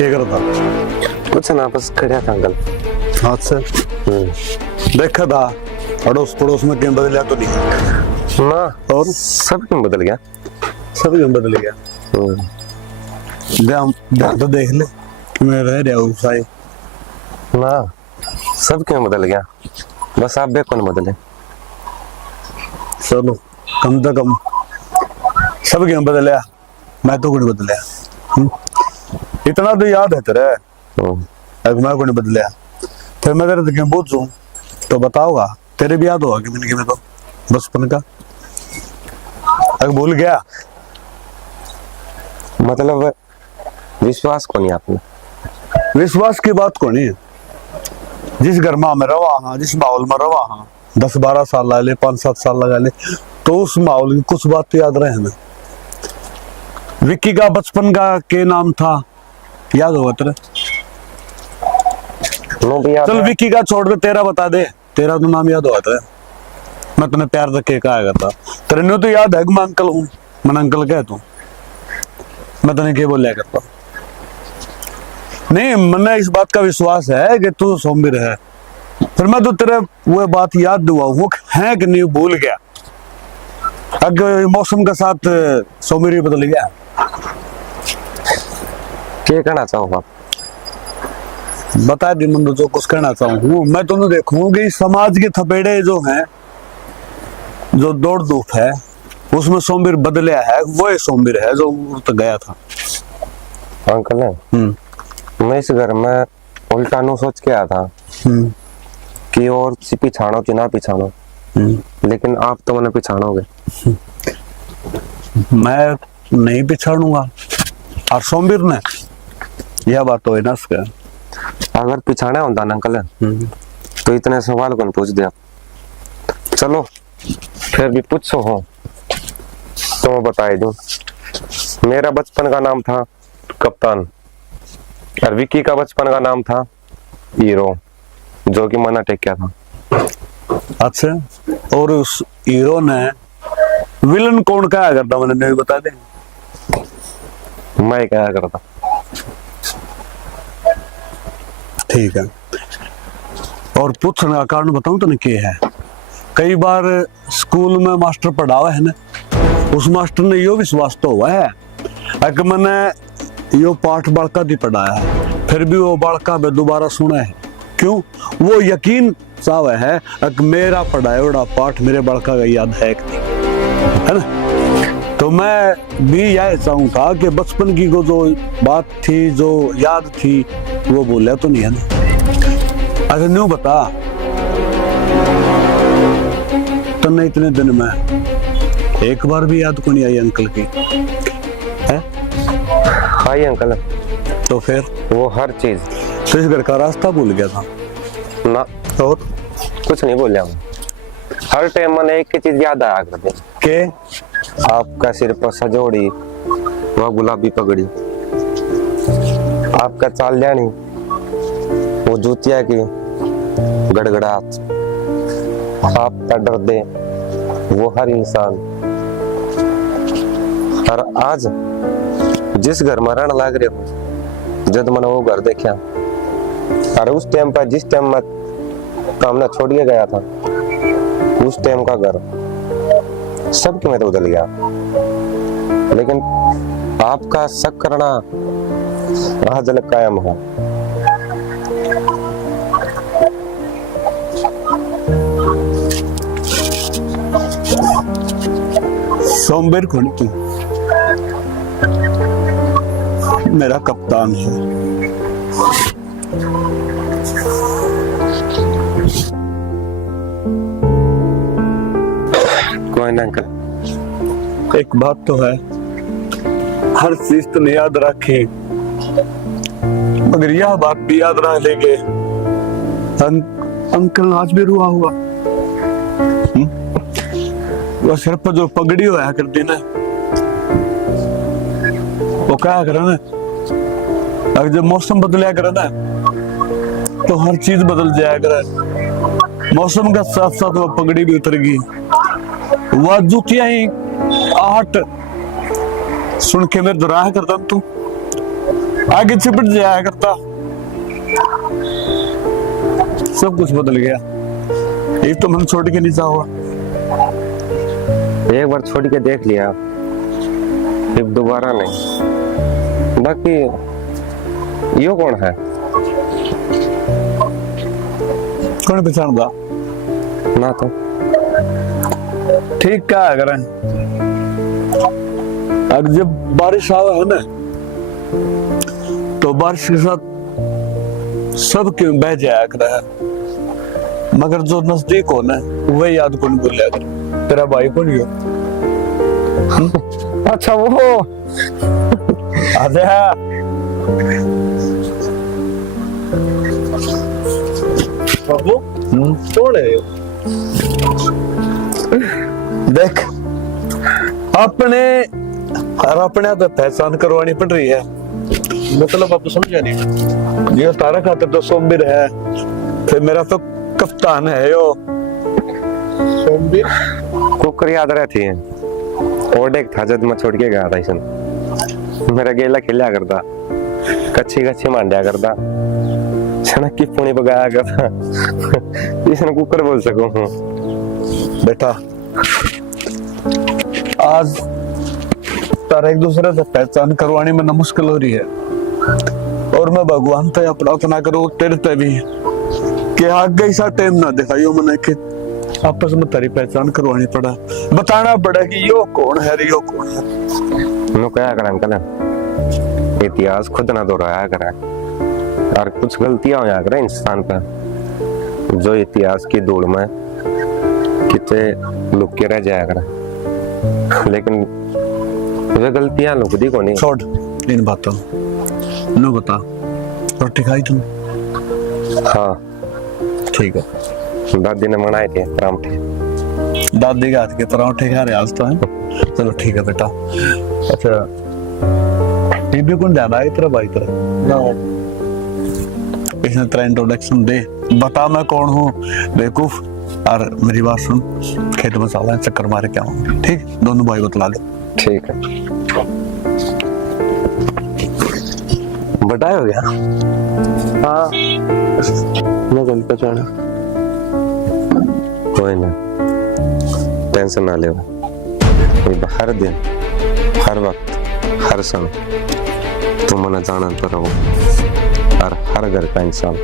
क्या करता? कुछ ना बस खड़ा था अंकल। हाथ से देखा था अड़ोस पड़ोस में क्यों बदला तो नहीं ना और सब क्यों बदल गया? सब क्यों बदल गया? ध्यान तो देख ले कि मैं रह रहा हूँ साई। ना सब क्यों बदल गया, बस आप भी कौन बदले। चलो कम से कम सब क्यों बदलिया, मैं तो कुछ बदलिया। इतना तो याद है तेरे अगर मैं कुछ बदलिया फिर मैं तेरे क्यों पूछूं तो बताओगा, तेरे भी याद होगा कि मैंने तो बचपन का अगर भूल गया। मतलब विश्वास को नहीं आपने? विश्वास की बात को नहीं, जिस घर में मैं रवा हाँ, जिस माहौल में रवा हाँ, 10-12 साल लगा ले, 5-7 साल लगा ले, तो उस माहौल की कुछ बात तो याद रहे ना। विक्की का बचपन का के नाम था, याद होगा तेरे? नो भी याद चल है। विक्की का छोड़ दे, तेरा बता दे, तेरा तो नाम याद होगा तेरा। मैं तुम्हें प्यार से कहा करता, तेरे ने तो याद है कि मैं अंकल हूँ, मैंने अंकल कह तू, मैं तने क्या बोलिया करता। नहीं, मैंने इस बात का विश्वास है कि तू सोमवीर है, फिर मैं तो तेरे वो बात याद दुआ हूँ है कि नहीं भूल गया। अगर मौसम के साथ सोमवीर बदल गया। क्या कहना चाहोगे आप? बता दी मैं जो कुछ कहना चाहूँ। मैं तो देखूँ कि समाज के थपेड़े जो हैं, जो दौड़ धूप है, उसमें सोमवीर बदलिया है, वो सोमवीर है जो उड़ गया था। अंकल है, मैं इस घर में उल्टा नु सोच के आया था कि और पिछाड़ो कि ना पिछाड़ो, लेकिन आप तो मैंने पिछाड़ोगे। मैं नहीं पिछाड़ूंगा, और सोमवीर ने यह बात तो है ना उसका। अगर पिछाड़ा होता ना अंकल तो इतने सवाल कौन पूछ दे आप। चलो फिर भी पूछो हो तो मैं बता ही दूं। मेरा बचपन का नाम था कप्तान, और विक्की का बचपन का नाम था हीरो, जो कि मना टेकिया था। अच्छा, और उस हीरो ने विलन कौन कहा करता, मैंने नहीं बता दे। मैं क्या करता। ठीक है, और पूछने का कारण बताऊं तो क्या है। कई बार स्कूल में मास्टर पढ़ावा है ना, उस मास्टर ने यो विश्वास तो हुआ है कि मैंने यो पाठ बालका दी पढ़ाया है, फिर भी वो बालका में दोबारा सुना है। क्यों? वो यकीन चाहता है कि मेरा पढ़ाया हुआ पाठ मेरे बालका का याद है कि नहीं, है ना। तो मैं भी यह चाहूँ था कि बचपन की को जो बात थी, जो याद थी, वो बोला तो नहीं है ना। अच्छा न्यू बता, तन्ने इतने दिन में एक बार भी याद को नहीं आई अंकल की है? हाई अंकल, तो फिर वो हर चीज। तो इस घर का रास्ता भूल गया था ना, और कुछ नहीं बोलिया मैं। हर टाइम मैंने एक ही चीज याद आया करती के आपका सिर पर सजोड़ी, वह गुलाबी पगड़ी, आपका चाल जानी, वो जूतिया की गड़गड़ाहट, आपका डर दे वो हर इंसान। और आज जिस घर में रहने लग रहे हो, जब मैंने वो घर देखा, और उस टाइम पर जिस टाइम में हमने छोड़ के गया था, उस टाइम का घर सबके में तो बदल गया। लेकिन आपका शक करना आज तक कायम है। सोमवीर कौन तू? मेरा कप्तान है। कोई ना अंकल, एक बात तो है, हर चीज तो नहीं याद रखी, मगर यह बात भी याद रख लेंगे। अंकल आज भी रुआ हुआ, वो सिर पर जो पगड़ी होया करती ना, वो क्या करे ना, अगर जब मौसम बदलिया करे ना, तो हर चीज बदल जाया करे। मौसम का साथ साथ वो पगड़ी भी उतर गई, वह जूतियां ही आहट सुन के मेरे दुराह करता, तू आगे चिपट जाया करता। सब कुछ बदल गया, एक तो मन छोड़ के नहीं चाहो। एक बार छोड़ के देख लिया, फिर दोबारा नहीं। बाकी यो कौन है? कौन पहचानदा? ना तो ठीक क्या करें, अब जब बारिश आवे है ना, तो बारिश के साथ सब क्यों बह जाया करे है, मगर जो नजदीक हो ना, वही याद कौन भूलिया करे। तेरा भाई कौन हो? अच्छा वो आजा बाबू कौन है? देख अपने और अपने तो पहचान करवानी पड़ रही है। मतलब आप समझा नहीं। ये तारा खातिर तो सोमबीर है, फिर मेरा तो कप्तान है यो। सोमबीर कुकर याद रहती है। और एक था जब मैं छोड़ के गया था इसन, मेरा गेला खेलिया करता, कच्ची कच्ची मांडिया करता, सड़क की पुणी बगाया करता। इसने कुकर बोल सकूं हूँ। बेटा आज तारा एक दूसरे से पहचान करवाने में ना मुश्किल हो रही है, और मैं भगवान से प्रार्थना करूं तेरे ते भी कि आगे ऐसा टाइम ना दिखाइयो मैंने कि आपस में तेरी पहचान करवानी पड़ा, बताना पड़ा कि यो कौन है यो कौन है। नो क्या कर अंकल, इतिहास खुद ना दोहराया करा, और कुछ गलतियां हो करा इंसान पर, जो इतिहास की दौड़ में कितने लुक के रह जाया करा। लेकिन मुझे गलतियां लुक दी को नहीं। छोड़ इन बातों नो बता, रोटी खाई तुम? हाँ ठीक है। दादी ने बनाए थे परांठे। दादी के हाथ के परांठे खा रहे आज तो है। चलो ठीक है बेटा। अच्छा टीवी कौन जाना है तेरा भाई तेरा? इसने तेरा इंट्रोडक्शन दे, बता मैं कौन हूँ बेवकूफ, और मेरी बात सुन, खेत में चला चक्कर मारे क्या हूँ, ठीक? दोनों भाई बतला दे। ठीक है। बड़ा हो गया। हाँ मैं गल पहचाना। कोई ना, टेंशन ना ले। हर दिन हर वक्त हर समय तुम मना जाना तो रहो, और हर घर का इंसान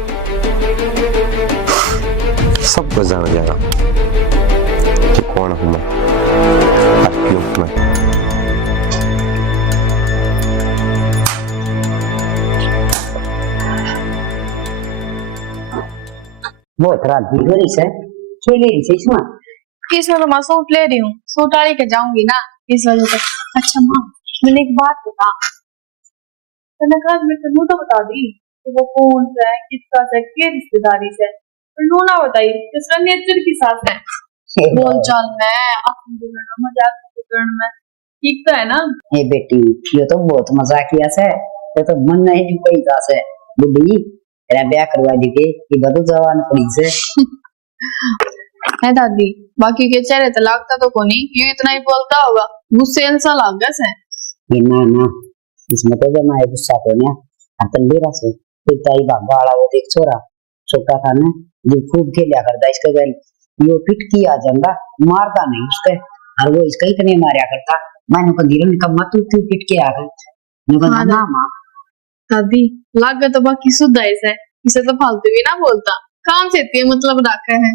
सबको जान जाएगा कि कौन हूं मैं और क्यों मैं। वो रात भी गई से खेले रही से इसमें। इसमें तो मैं सूट ले रही हूँ, सूट आड़ी के जाऊंगी ना, इस वजह से। अच्छा माँ, मैंने एक बात बता, तूने कहा मैं तन्नू तो बता दी कि वो कौन सा है, किसका है, के रिश्तेदारी से, पर नू ना बताई किसका नेचर की साथ है, बोल चाल में, अपनी बोलने में, मजाक करने में, ठीक तो है ना? ए बेटी ये तो बहुत मजाकिया से, ये तो मन नहीं कोई का से बुढ़ी तेरा ब्याह करवा दी के ये बदल जवान पड़ी से। है दादी, बाकी के चेहरे तो लगता तो कोनी, ये इतना ही बोलता होगा, गुस्से सा लग गया से। ये ना इसमें तो जमा है गुस्सा तो ना अपन बेरा से फिर ताई बाबा वाला वो देख छोरा छोटा था ना, जो खूब खेला करता इसके गल यो फिट किया जंगा, मारता नहीं उसके, और वो इसका इतने मारया करता। मैंने को दिल में कब तू क्यों फिट किया कर, मैं कहा ना मां दादी लाग तो बाकी शुद्ध ऐसा है, इसे तो फालतू भी ना बोलता, काम से इतनी मतलब रखा है।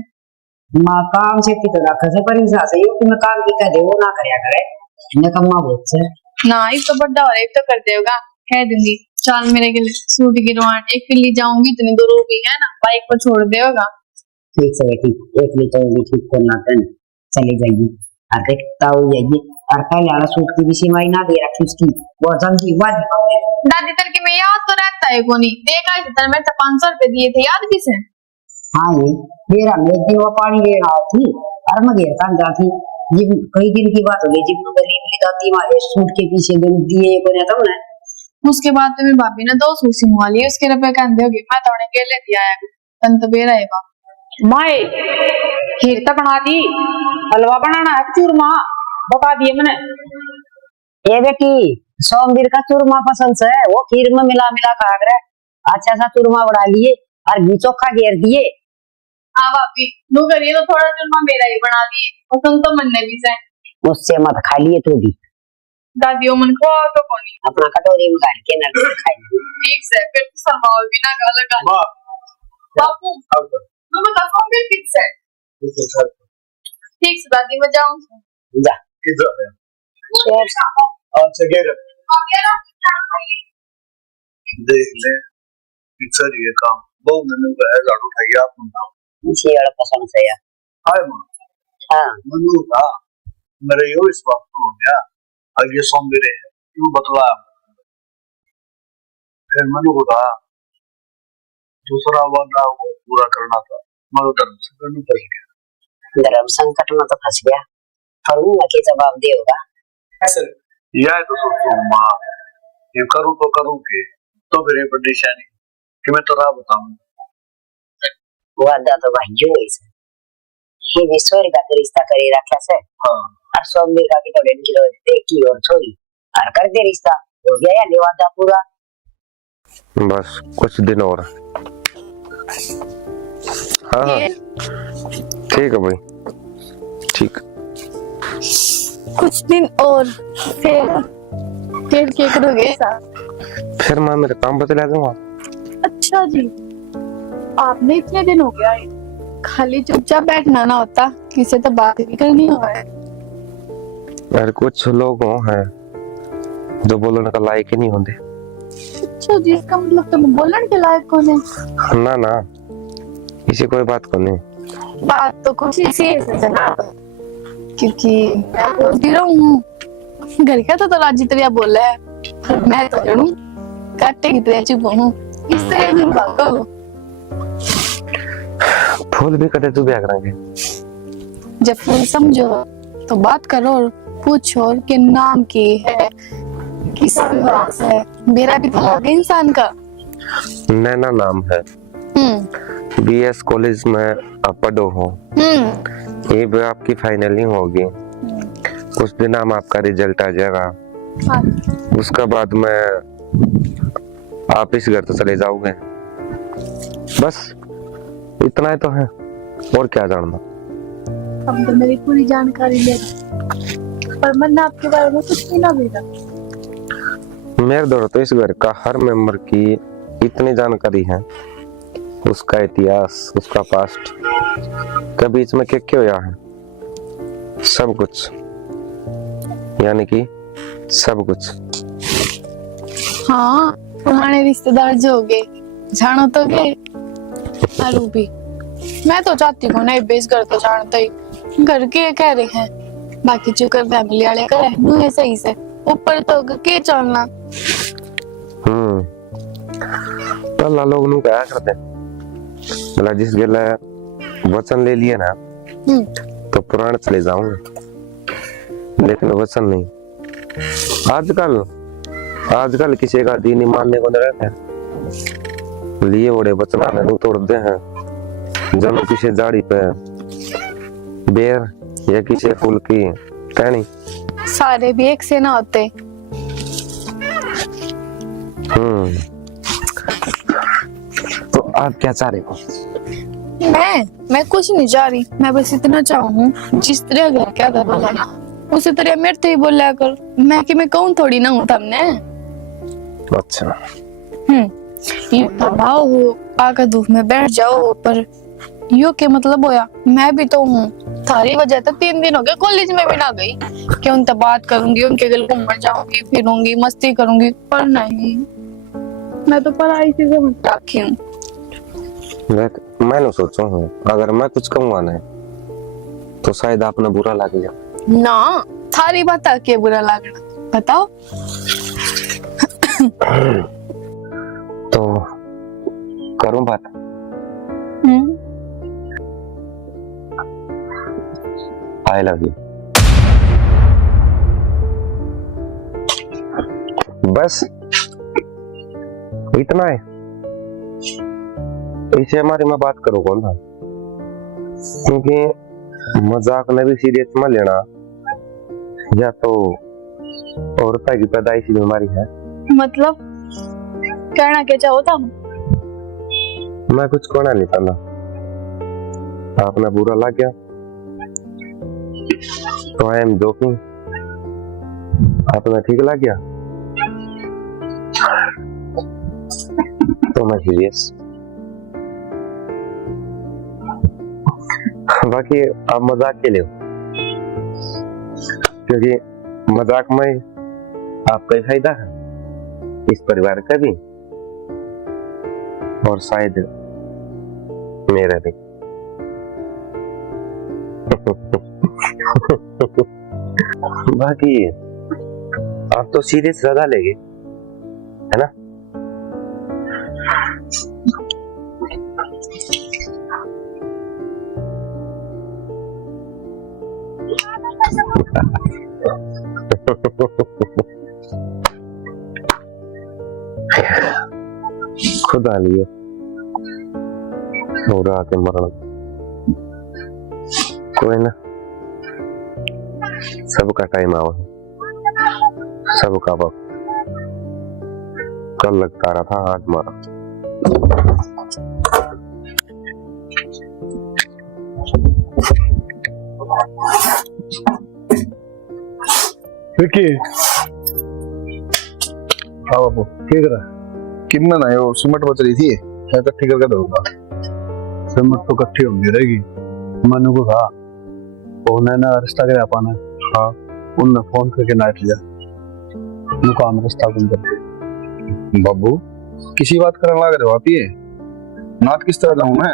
मां काम से तो रखा से पर इंसान से यो तुम्हें काम की कह दे वो ना करया करे, मैं कम मां बहुत से ना एक तो बड़ा और एक तो कर देगा, कह दूंगी चाल मेरे के लिए सूट गिरवान, एक के लिए जाऊंगी इतनी दूर होगी है ना, बाइक पर छोड़ देगा। ठीक से बेटी एक ली तो भी ठीक करना तन चले जाइए और देखता हो जाइए, और पहले वाला सूट की भी सीमाई ना दे रखी उसकी, वो जल्दी वादी दादी तर के मैं याद तो रहता है कोनी, देखा है तेरे में तो 500 रुपए दिए थे, याद किसे? हाँ ये मेरा मैं एक दिन वो पानी लेना आई थी और मैं घेर कान जाती, ये कई दिन की बात हो गई जी, गरीब ली दादी मारे सूट के पीछे दिए को नहीं था ना। उसके बाद तो मेरी भाभी ने 2 सूट सिलवा लिए, उसके रुपए कहते होगी मैं थोड़े के ले दिया है तन तो बेरा है बा माए खीर तो बना दी, हलवा बनाना है चूरमा बता दिए मैंने। ये बेटी सोमवीर का चूरमा पसंद से वो खीर में मिला मिला खा कर अच्छा सा चूरमा बना लिए और घी चोखा घेर दिए। हाँ भाभी नो करिए तो थोड़ा चूरमा मेरा ही बना दिए, पसंद तो मन ने भी से। मुझसे मत खा लिए तू भी, दादियों मन को तो कोनी अपना कटोरी में गाड़ के ना खाई। ठीक से फिर तो सरमाओ बिना गाला गाली। बापू मैं बता सोमवीर किस है? ठीक से दादी मैं जाऊं जा किधर है? अच्छा गेर देख ले पिक्चर ये काम बहुत नन्नू का है, झाड़ू उठाइए आप ना मुझे वाला पसंद से यार। हाय मां हाँ नन्नू का मेरे यो इस बात को हो गया, अब ये सोमवीर है क्यों बतला, फिर मैंने बोला दूसरा वादा वो पूरा करना था, मगर धर्म से करना पड़ गया, धर्म संकट में तो फंस गया, फरूंगा के जवाब दे होगा। यह तो सोचो माँ, ये करूँ तो करूँ के, तो फिर ये परेशानी कि मैं तो राह बताऊं। वादा तो भाई जो है इसे ये विश्वर का तो रिश्ता करे रखा से। हाँ और सोमवीर का की तो डेढ़ किलो देखी और छोरी और कर दे रिश्ता, हो गया या नहीं वादा पूरा? बस कुछ दिन और। हाँ हाँ ठीक है भाई, ठीक। कुछ दिन और फिर क्या करोगे? फिर मैं मेरे काम बतला दूंगा। अच्छा जी, आपने इतने दिन हो गया है, खाली चुपचाप बैठना ना होता, किसी तो बात भी करनी हो है। यार कुछ लोग हैं जो बोलने का लायक ही नहीं होते। अच्छा जी, इसका मतलब तुम बोलने के लायक कौन है? ना ना, इसी कोई बात को नहीं। बात तो कुछ इसी है जनाब, क्योंकि मैं बोलती रहूं, घर का तो राजी तरह बोला है, मैं तो जरूर काटे की तरह चुप हूँ, इस तरह भी भागो। फूल भी कटे तो क्या करेंगे? जब फूल समझो तो बात करो और पूछो कि नाम की है, किस विभाग से है, मेरा भी तो है इंसान का। नैना नाम है, बीएस कॉलेज में आप पढ़ो हो, ये भी आपकी फाइनलिंग होगी, कुछ दिन में आपका रिजल्ट आ जाएगा, उसका बाद में आप इस घर तो चले जाओगे। बस इतना ही तो है, और क्या जानना। अब तो मेरी पूरी जानकारी ले, पर मन आपके बारे में कुछ नहीं ना भेजा। मेरे द्वारा तो इस घर का हर मेंबर की इतनी जानकारी है, उसका इतिहास, उसका पास्ट, के बीच में क्या होया है, सब कुछ, यानी कि सब कुछ। हाँ, पुराने रिश्तेदार जो हो गए, जानो तो गए भी। मैं तो चाहती हूँ ना बेस घर तो जानता ही, घर के कह रहे हैं, बाकी जो कर फैमिली वाले का रहना है सही से, ऊपर तो के चलना। अल्लाह लोग नु क्या करते हैं, मतलब जिस गला वचन ले लिए ना तो पुराने चले जाऊंगे, लेकिन वचन नहीं। आजकल किसी का दीन मानने को नहीं रहता है, लिए बड़े वचन आने तोड़ते हैं, जब किसी झाड़ी पे बेर या किसी फूल की टहनी, सारे भी एक से ना होते। तो आप क्या चाह रहे हो? मैं कुछ नहीं चाह रही, मैं बस इतना चाहूँ जिस तरह घर क्या था बोला ना, उसी तरह मेरे तो ही बोला कर, मैं कि मैं कहूँ थोड़ी ना हूँ तुमने। अच्छा ये दबाओ हो, आकर धूप में बैठ जाओ, पर यो के मतलब होया मैं भी तो हूँ, थारी वजह से 3 दिन हो गए कॉलेज में भी ना गई, कि उनसे बात करूंगी, उनके घर घूमने जाऊंगी, फिरूंगी, मस्ती करूंगी, पर नहीं, मैं तो पढ़ाई से रखी हूँ। मैं सोचू हूँ अगर मैं कुछ कहूँगा ना तो शायद आपने बुरा लगेगा ना, थारी बात आके बुरा लगना, बताओ। तो करूं बात? आई लव यू, बस इतना है। इसे हमारे में बात करो कौन था, क्योंकि मजाक में भी सीरियस मत लेना, या तो औरता की पैदाइशी बीमारी है। मतलब कहना क्या चाहो तुम? मैं कुछ कहना नहीं पाना, आपने बुरा लग गया तो आई एम जोकिंग, आपने ठीक लग गया तो मैं सीरियस। बाकी आप मजाक के लिए, क्योंकि मजाक में आपका ही फायदा है, इस परिवार का भी और शायद मेरा भी। बाकी आप तो सीरियस ज्यादा लेंगे, है ना? खुदा लिए और आके मरना कोई ना, सबका टाइम आवा, सबका वक्त। कल लगता रहा था, आज मारा। विकी हाँ बाबू क्या कर रहा है? कितना ना वो सीमेंट बच रही थी, मैं इकट्ठी करके दूंगा। समझ तो इकट्ठी होंगी रहेगी। मनु को था उन्हें ना रिश्ता कर पाना, हाँ उनने फोन करके नाइट लिया मुकाम रिश्ता बंद कर दिया। बाबू किसी बात करने लग रहे हो आप, ये नाट किस तरह जाऊं मैं?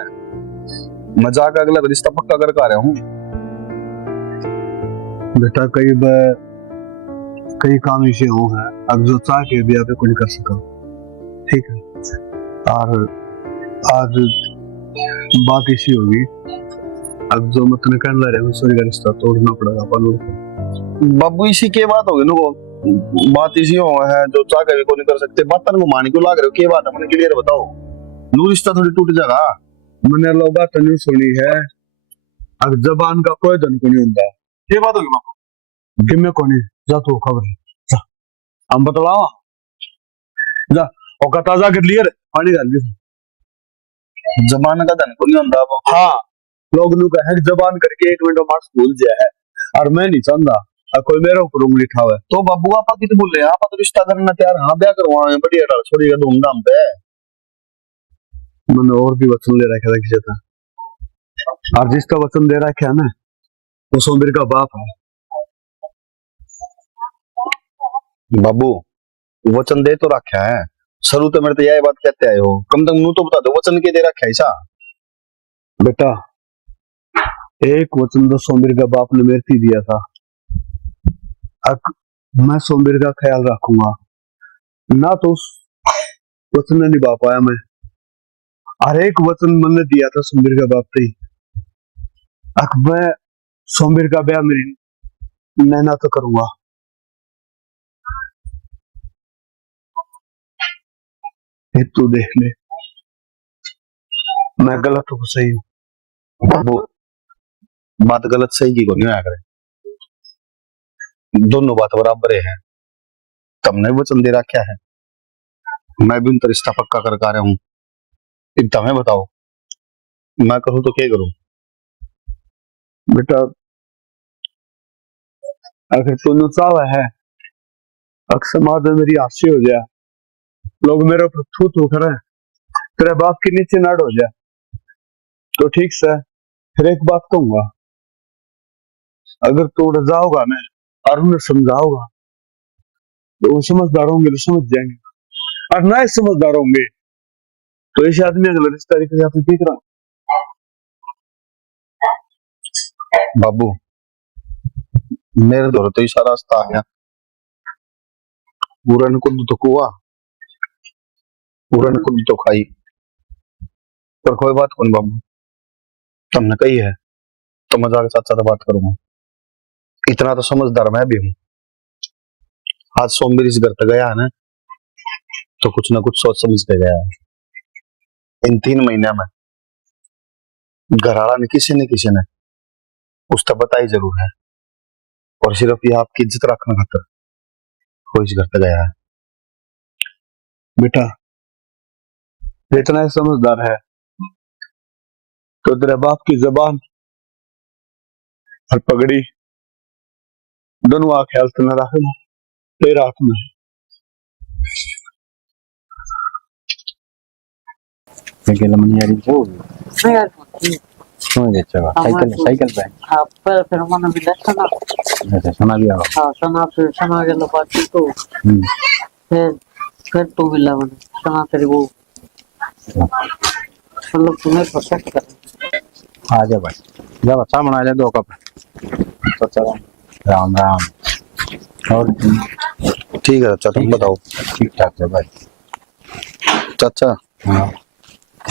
मजाक अगला रिश्ता पक्का करके आ रहा हूँ। बेटा कई काम ऐसे हो हैं अब जो चाह के भी आप कुछ कर सका, ठीक है। और आज बात ऐसी होगी, अब जो मत कहने लग रहे हैं सॉरी का रिश्ता तोड़ना पड़ेगा अपन को। बाबू इसी के बात होगी नो, बात इसी हो है जो चाह के भी को नहीं कर सकते। बातन को मान क्यों लाग रहे हो? क्या बात है मुझे क्लियर बताओ। नू रिश्ता थोड़ी टूट जाएगा। मैंने लोग बात नहीं सुनी है, अब जबान का कोई धन को नहीं होता। ये बात होगी बाबू, गिमे को नहीं जा तू खबर जा हम बतलावा जा और का ताजा कर लिया पानी डाल दिया। जबान का धन को नहीं होता। हाँ लोग नु कहे जबान करके 1 मिनट मार्क्स भूल जाए है, और मैं नहीं चाहता कोई मेरे ऊपर उंगली उठावे। तो बाबू आप कित बोल रहे हैं? आप तो रिश्ता करना तैयार, हाँ ब्याह करवाएंगे बढ़िया डाल छोड़ी का धूमधाम पे। मैंने और भी वचन ले रखा था किसी था, और जिसका वचन दे रखा है ना वो सोमवीर का बाप है। बाबू वचन दे तो रखा है, शुरू तो मेरे तो यही बात कहते आए हो, कम से कम नू तो बता दो वचन के दे रखा है ऐसा। बेटा एक वचन तो सोमवीर का बाप ने मेरे को दिया था, मैं सोमवीर का ख्याल रखूंगा ना, तो उस वचन ने निभा पाया मैं। और एक वचन मैंने दिया था सोमवीर का बाप से, मैं सोमवीर का ब्याह मेरी नैना तो करूंगा। तू देख ले मैं गलत हूँ सही हूँ। बाबू बात गलत सही की को नहीं आया करे, दोनों बात बराबर है। तुमने वचन दे रखा है, मैं भी उनका रिश्ता पक्का कर रहा हूँ। तुम्हें बताओ मैं करूँ तो क्या करूँ? बेटा अगर तूने चाहा है अक्सर समाज में मेरी हास्य हो जाए, लोग मेरे ऊपर थू थू करे, तेरे बाप के नीचे नाड़ हो जाए, तो ठीक से फिर एक बात कहूंगा, अगर तू रजाओगा ना और उन्हें समझाओगा तो वो समझदार होंगे तो समझ जाएंगे, और ना ही समझदार होंगे तो ऐसे आदमी अगले रिश्ता देख रहा। बाबू मेरे दौर तो इशारा रास्ता आ गया, पूरा ने खुद तो कुआ, पूरा ने खुद तो खाई, पर कोई बात कौन बाबू, तुमने कही है तो मजाक के साथ साथ बात करूंगा। इतना तो समझदार मैं भी हूँ। आज सोमवीर इस घर तक गया है ना, तो कुछ ना कुछ सोच समझ के गया है। इन 3 महीने में घरवाला ने किसी ने उसका बताई जरूर है, और सिर्फ ये आपकी इज्जत रखने खातर वो इस घर तक गया है। बेटा इतना ही समझदार है तो तेरे बाप की जबान और पगड़ी दोनों आ ख्याल से न रखना, तेरा हाथ में है। साइकिल पे हाँ पर फिर मैंने भी देखा ना, अच्छा सुना भी आओ। हाँ सना फिर सना के बात तो फिर तो मिला मैंने सना तेरी वो मतलब तुम्हें प्रोटेक्ट कर। आ जा भाई, जब अच्छा बना ले 2 कप तो चलो। राम राम। और ठीक है चाचा, तुम बताओ। ठीक ठाक है भाई। चाचा हाँ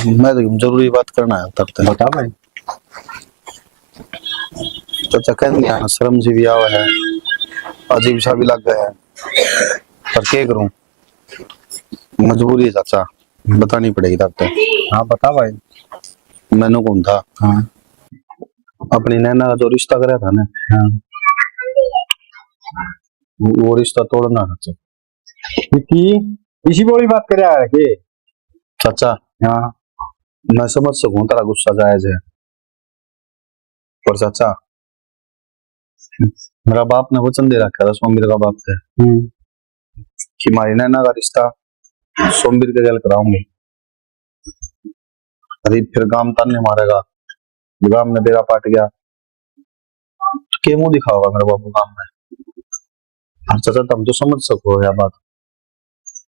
मैं तो जरूरी बात करना है तब तक। बता भाई। चाचा कहते हैं शर्म से भी आवा है, अजीब सा भी लग गया है, पर क्या करूं, मजबूरी है चाचा, बतानी पड़ेगी तब तक। हाँ बता भाई। मैंने कौन था, हाँ अपनी नैना का जो रिश्ता कराया था ना, हाँ वो रिश्ता तोड़ना है चाचा। क्योंकि इसी बोली बात करे आ रहे के। चाचा हाँ मैं समझ सकूं तेरा गुस्सा जायज है, पर चाचा मेरा बाप ने वचन दे रखा था सोमवीर का बाप से कि हमारी नैना का रिश्ता सोमवीर के गल कराऊंगी। अरे फिर गांव ताने मारेगा, गांव में बेड़ा पाट गया तो क्या मुंह दिखाओगा मेरे बाबू गांव में। और चाचा तुम तो समझ सको यह बात,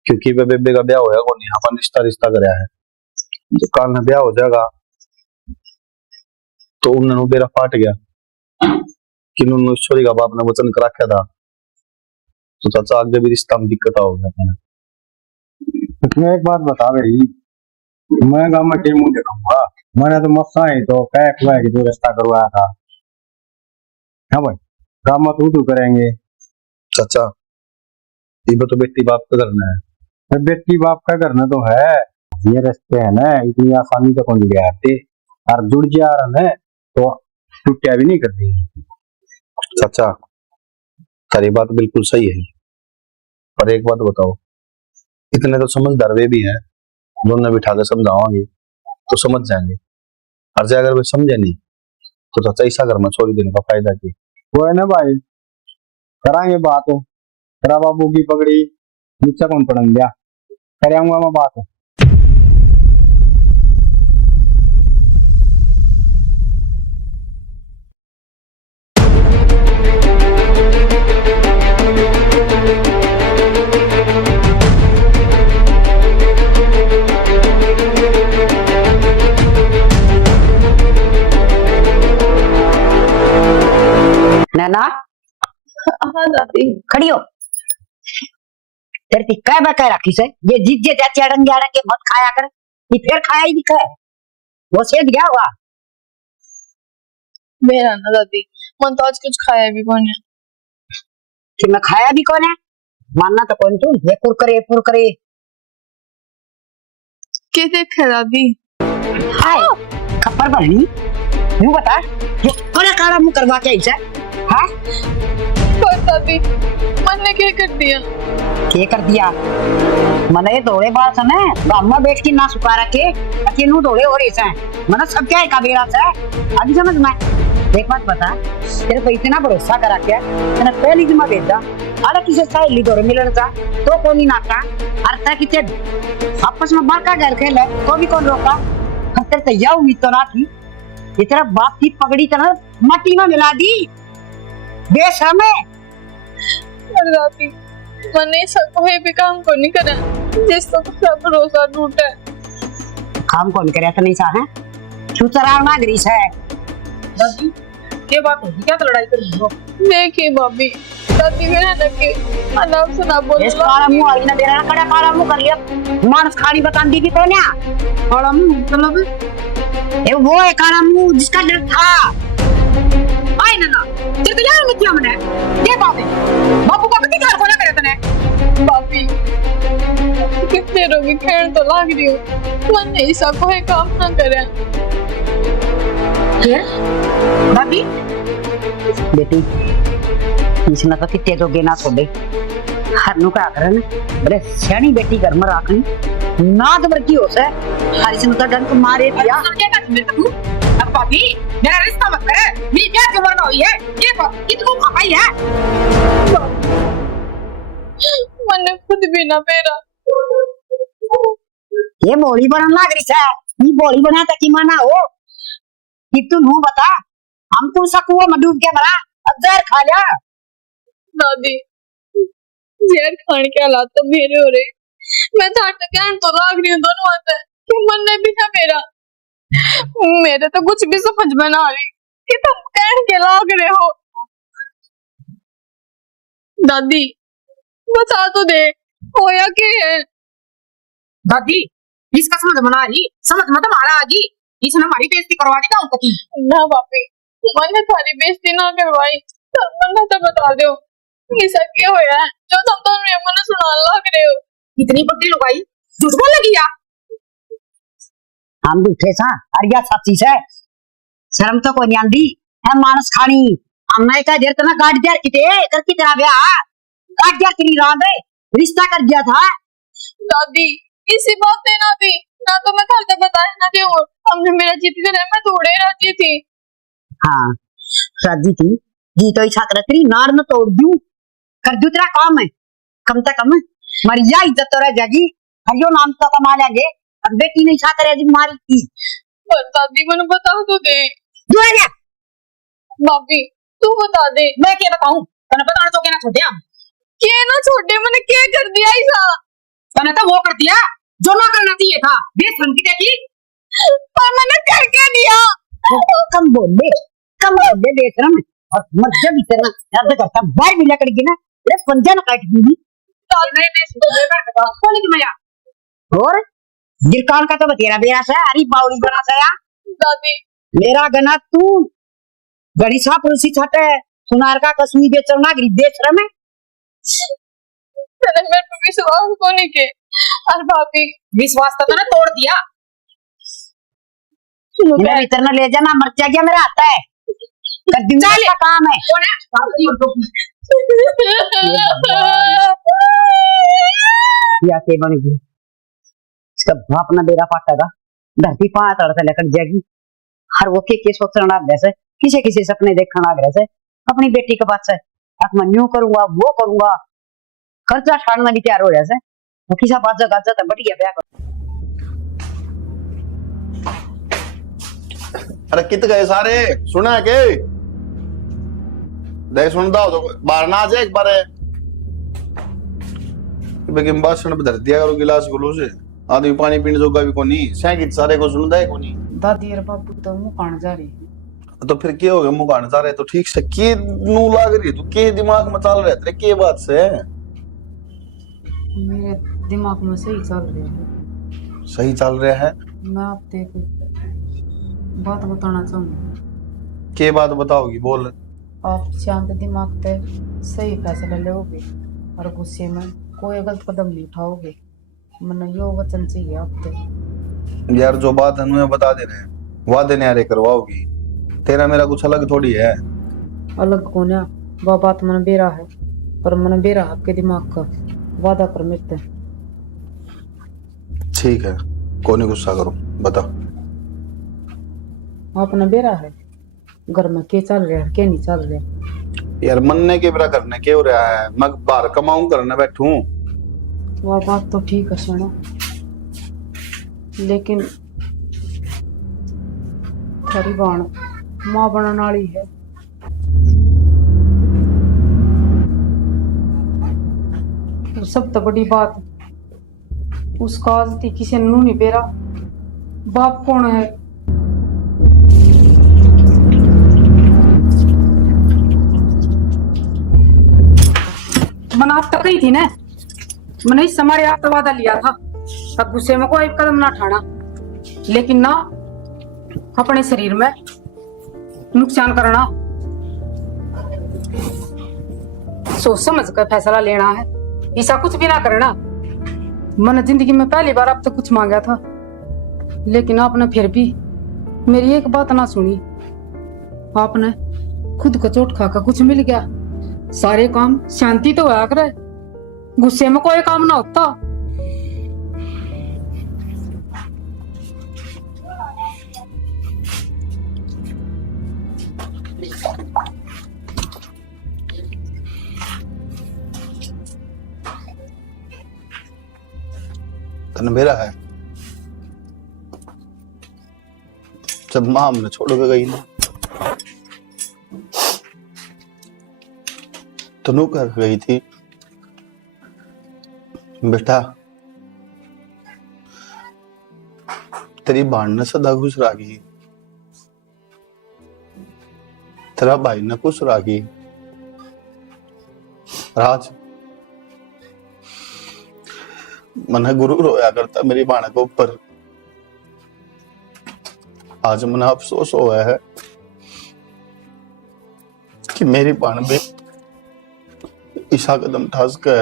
क्योंकि वे बेबे का ब्याह होया कौन, अपन रिश्ता रिश्ता कराया है, तो काल में ब्याह हो जाएगा तो उन्होंने बेड़ा पाट गया कि उन्होंने ईश्वरी का बाप ने वचन कर रखा था, तो चाचा आगे भी रिश्ता में दिक्कत होगा। तो तुम्हें एक बात बता भाई, मैं गाँव में के मुंह देखूंगा, मैंने तो मस्सा ही तो कह हुआ है कि जो रिश्ता करवाया था। हाँ भाई गाँव में तू करेंगे। चाचा ये तो बेटी बाप का करना है। तो बेटी बाप का करना तो है, ये रिश्ते है ना इतनी आसानी से कौन जुड़ आते, और जुड़ जा रहा है तो टूटिया भी नहीं करती। चाचा तारी बात बिल्कुल सही है, पर एक बात बताओ, इतने तो समझदार वे भी हैं, दोनों बिठा के समझावांगे तो समझ जाएंगे, और जे अगर वे समझे नहीं तो चाचा ऐसा घर में छोड़ देने का फायदा की। वो है ना भाई, कराएंगे बात, तेरा बाबू की पगड़ी नीचे कौन पड़न दिया, कराऊंगा मैं बात। नैना हाँ दादी। खड़ी हो, तेरे थी कह बह कह रखी से ये जीत जे चाची अड़ंगे अड़ंगे मत खाया कर, ये फिर खाया ही दिखा है, वो सेज गया हुआ। मेरा ना दादी, मन तो आज कुछ खाया भी कौन है। कि मैं खाया भी कौन है, मानना तो कौन तू, ये कुरकरे क्या देखे दादी? हाय खप्पर भरनी, यूं बता ये कोने काला मुंह करवा के ऐसा, हाँ पर दादी मन ने क्या कर दिया? क्या कर दिया? मने दौड़े बात है ना, गांव में बैठ के ना सुखा रखे, अकेलू दौड़े और ऐसा है, मने सब क्या है कबीरा से, अभी समझ में। एक बात बता, तेरे पे इतना भरोसा करा क्या, मैंने पहली जमा भेजा, अरे किसी सहेली दौड़े मिलने जा, तो कौन ही नाका, अर्था किते आपस में बार का घर खेले, तो भी कौन रोका, हम तेरे तैयार उम्मीद तो ना थी, ये तेरा बाप की पगड़ी तरह मट्टी में मिला दी, बेशर्म है। पर दादी मैंने सब कोई भी काम को नहीं करा, जिस तो पूरा भरोसा टूटा है। काम कौन करे तो नहीं सा है, क्यों चरावना ग्रीस है। दादी क्या बात होगी, क्या तो लड़ाई कर रही हो? देखिए भाभी, दादी मेरा लगे अनाप सुना बोल इस काला मुंह वाली ना मेरा कड़ा काला मुंह कर लिया, मानस खानी बतान दी भी कौन है? काला मुंह मतलब ये वो है काला मुंह जिसका डर था। आए ना तेरे तो यार मिथ्या मने ये बाबू का कितनी घर कोना करे तने भाभी कितने रोगी खेल तो लाग रही हो, मन नहीं सा कोई काम ना करे। क्या भाभी बेटी इसने तो कितने तो गेना छोड़े, हरनु का आकर ना बड़े सियानी बेटी घर में रखनी ना तो बरकी हो से, हर इसने तो डंक मारे दिया। अब भाभी मेरा रिश्ता मत करे, मेरी क्या जवान हुई है, ये कितनों खपाई है। मैंने खुद भी ना मेरा ये बोली बनन लाग रही है, ये बोली बना तक माना हो कि तू नु बता, हम तू सकुआ में डूब के मरा, अब जहर खा लिया। दादी जहर खाने के हालात तो मेरे हो रहे, मैं थाट कहन तो लाग रही हूँ दोनों हाथ है कि मन ने भी ना मेरे तो कुछ भी समझ में ना आ रही कि तुम कहन के लाग रहे हो। दादी बता तो दे होया क्या है। दादी इसका समझ में आ रही, समझ में तो मारा आगी, इसने हमारी बेइज्जती करवा दी था उनकी। ना बापी मैंने थारी बेइज्जती ना करवाई, तो मन्ना तो बता दो ये सब क्या होया है जो तुम तो मैंने सुना लग रहे हो। इतनी बड़ी लुगाई झूठ बोल लगी या हम झूठे सा अरिया सच्ची से शर्म तो कोई नहीं आंदी है मानस खानी हमने का देर तना गाड़ दिया किते इधर की तरह ब्याह गाड़ दिया कि नहीं रांद रिश्ता कर दिया था। दादी इसी बात पे ना तो मैं घर का बताया ना दे और हमने मेरा जीत कर मैं थोड़े राजी थी। हाँ राजी थी जी तो इच्छा कर तेरी नाड़ न तोड़ दूं कर दूं तेरा काम है कम से कम मरिया इज्जत तो रह जाएगी हरियो नाम तो कमा लेंगे अब बेटी ने इच्छा करे मारी थी। पर दादी मैंने बता तो दे। जो है भाभी तू बता दे। मैं क्या बताऊं तने बताना तो क्या ना छोड़े हम के ना छोटे मैंने क्या कर दिया ऐसा। तने तो वो कर दिया जो ना करना चाहिए था बेशरम की देखी पर मैंने करके दिया। कम बोल दे बेशरम और मध्य भीतर ना दर्द करता बाहर मिला करके ना ये पंजा ना काट दूंगी। और गिरकान का तो बतेरा बेरा से अरे बाउली बना से या दादी मेरा गना तू गणिसा पुरुषी छटे सुनार का कसमी बेचना गरीब बेशरम है तेरे मेरे पे विश्वास को नहीं के। और भाभी विश्वास तो तने तोड़ दिया मेरा भीतर ना ले जाना मर गया मेरा आता है कर दूंगा का काम है या के बन गई इसका बाप ना बेरा पाटेगा धरती पांच तड़से लेकर जाएगी हर वो के सोचना जैसे किसे किसे सपने देखना जैसे अपनी बेटी के पास से अब मैं यूं करूंगा वो करूंगा खर्चा छाड़ना भी तैयार हो जैसे वो किसा बात जगह जाता बढ़िया ब्याह कर। अरे कित गए सारे सुना है के देख सुनता हो तो बाहर ना आ जाए एक बार बेगिम भाषण पे धर दिया करो गिलास गुलो से आदमी पानी पीने जोगा भी कोनी सैकिट सारे को सुनदा है कोनी। दादी और बाबू तो मुंह कान जा रही तो फिर क्या हो गया मुंह कान जा रहे तो ठीक से के नू लाग रही तू के दिमाग में चल रहे तेरे के बात से मेरे दिमाग में सही चल रही है। सही चल रहा है मैं आपसे एक बात बताना चाहूंगी। के बात बताओगी बोल। आप शांत दिमाग से सही फैसला लोगे और गुस्से में कोई गलत कदम नहीं उठाओगे। मन यो वचन चाहिए आपसे। यार जो बात है मैं बता दे रहे हैं वादे न्यारे करवाओगी तेरा मेरा कुछ अलग थोड़ी है। अलग कौन है वह बात मन बेरा है पर मन बेरा आपके दिमाग का वादा कर मिलते हैं। ठीक है कोई नहीं गुस्सा करो बता। आपने बेरा है घर में के चल रहा है के नहीं चल रहा। यार मनने के बरा करने के हो रहा है मैं बाहर कमाऊं करने बैठूं। वह बात तो ठीक है सुनो लेकिन थारी बाण मां बनने वाली है। और सब तो बड़ी बात उसका आज किसी ने नहीं पेरा बाप कौन है। मन आप तक ही थी ना मैंने इस हमारे आप तो वादा लिया था अब गुस्से में कोई कदम ना उठाना लेकिन ना अपने शरीर में नुकसान करना सोच समझ कर फैसला लेना है ऐसा कुछ भी ना करना। मैंने जिंदगी में पहली बार आप तक कुछ मांगा था लेकिन आपने फिर भी मेरी एक बात ना सुनी। आपने खुद को चोट खाकर कुछ मिल गया सारे काम शांति तो होया करे गुस्से में कोई काम ना होता। तने मेरा है जब माँ हमने छोड़ के गई ना तो नू कर गई थी बेटा तेरी बाण ने सदा खुश रागी तेरा भाई ने खुश रागी राज मन गुरु रोया करता मेरी बाण के ऊपर। आज मन अफसोस हुआ है कि मेरी बाण भी ईसा कदम ठास के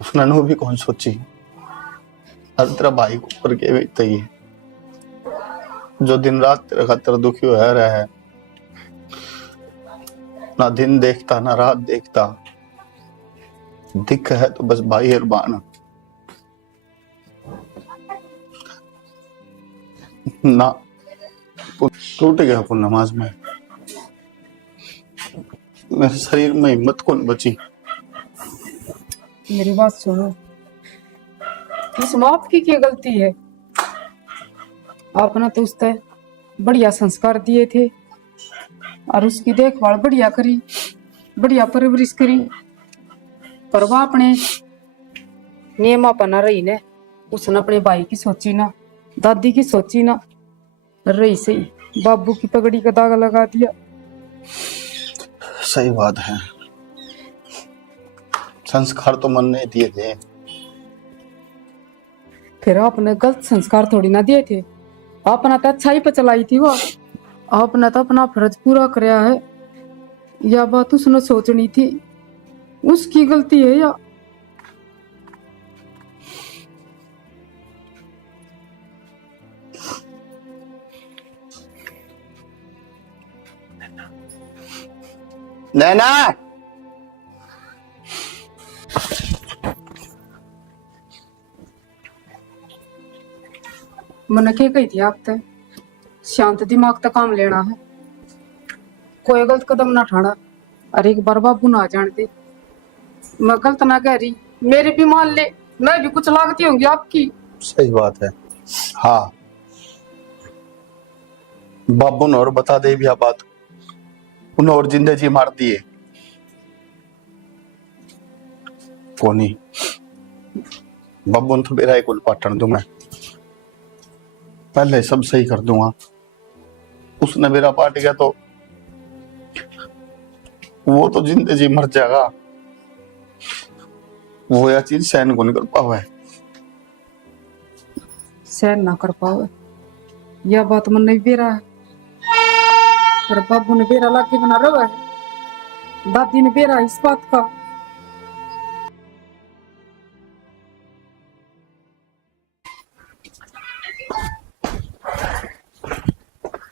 उसने नो भी कौन सोची। हर तेरा भाई को ऊपर के भी तई जो दिन रात तेरे खातिर दुखी हो रहा है, ना दिन देखता ना रात देखता, दिख है तो बस भाई और बाण ना। टूट गया पुन नमाज में, मेरे शरीर में हिम्मत कौन बची। मेरी बात सुनो, इसमें आपकी क्या गलती है? आपने तो उससे बढ़िया संस्कार दिए थे और उसकी देखभाल बढ़िया करी, बढ़िया परवरिश करी, पर वह अपने नियम अपना रही ने। उसने अपने भाई की सोची ना, दादी की सोची ना, रही सही बाबू की पगड़ी का दाग लगा दिया। सही बात है, संस्कार तो मन ने दिए थे। फिर आपने गलत संस्कार थोड़ी ना दिए थे, आपने तो अच्छाई पे चलाई थी वो। आपने तो अपना फर्ज पूरा कराया है, या बात उसने सोचनी थी, उसकी गलती है या? नैना मैंने क्या कही थी आप ते? शांत दिमाग तक काम लेना है, कोई गलत कदम ना उठाना। अरे एक बार बाबू ना जानते, मैं गलत ना कह रही, मेरे भी मान ले, मैं भी कुछ लागती होंगी आपकी। सही बात है। हाँ, बाबू ने और बता दे भी बात, उन्हें और जिंदे जी मार दिए कोनी। बाबू ने तो मेरा एक उल्पाटन दूंगा, पहले सब सही कर दूंगा। उसने मेरा पाट गया तो वो तो जिंदे जी मर जाएगा, वो यह चीज सहन को नहीं कर पावा है। सहन ना कर पाओ, यह बात मन नहीं बेरा है, पर बाबू ने बेरा लाके बना रहा है, दादी ने बेरा इस बात का।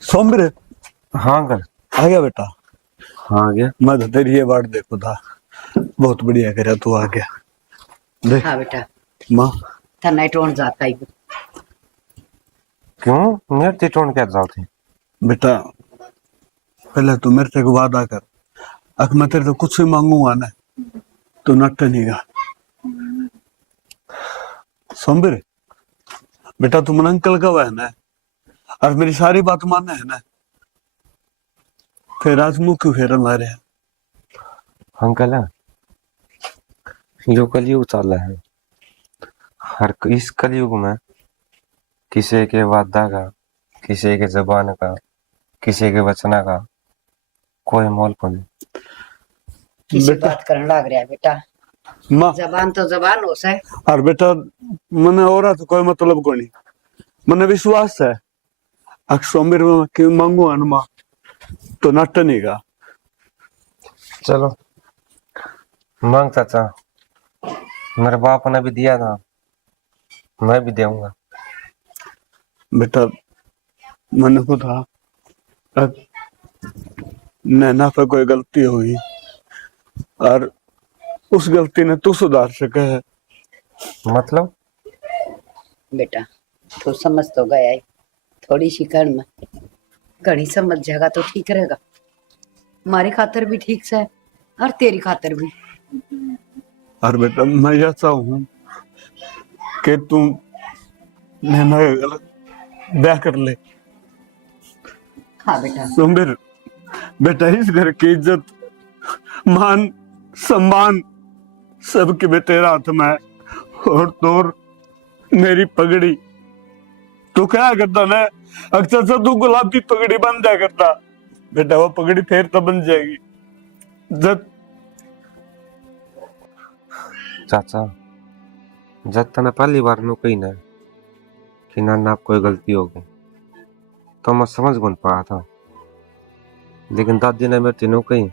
सोमवीर, हाँ अंकल। आ गया बेटा? हाँ आ गया। मैं तो तेरी ये बात देखो था, बहुत बढ़िया करे तू आ गया। देख हाँ बेटा, माँ, थन्ना टोन जाता ही। क्यों मेरे ते टोन क्या जाते? बेटा पहले तू मेरे से एक वादा कर, अगर मैं तेरे से कुछ भी मांगूंगा ना तो नट नहीं गा। सोमवीर बेटा, तू मन अंकल का है ना, और मेरी सारी बात मानना है ना, फिर आज मुंह क्यों फेरन ला रहे हैं? अंकल जो कलयुग चल रहा है, हर इस कलयुग में किसी के वादा का, किसी के जबान का, किसी के वचना का कोई मोल को नहीं। किसी बेटा बात करने लग रहा है बेटा, माँ, जबान तो जबान हो से। और बेटा मने और तो कोई मतलब को नहीं, मने विश्वास है अगर सोमवीर में क्यों मांगूंगा ना माँ तो नट नहीं गा। चलो मांग चाचा, मेरे बाप ने भी दिया था, मैं भी दूंगा। बेटा मन को था नैना पे कोई गलती हुई और उस गलती ने तू सुधार सके है। मतलब बेटा तू समझ तो गया है, थोड़ी सी कर में घनी समझ जाएगा तो ठीक रहेगा, हमारी खातर भी ठीक से और तेरी खातर भी। और बेटा मैं यह चाहूँ कि तू नैना का गलत ब्याह कर ले। हाँ बेटा। सोमवीर बेटा, इस घर की इज्जत मान सम्मान सबके में तेरा हाथ में है, और तोर मेरी पगड़ी तू क्या करता ना, अक्सर से तू गुलाबी पगड़ी बन जाया करता बेटा, वो पगड़ी फिर तो बन जाएगी जब। चाचा जब तने पहली बार नु कही ना कि ना कोई गलती हो गई तो मैं समझ कौन पाया था, लेकिन दादी ने मेरे तीनों कही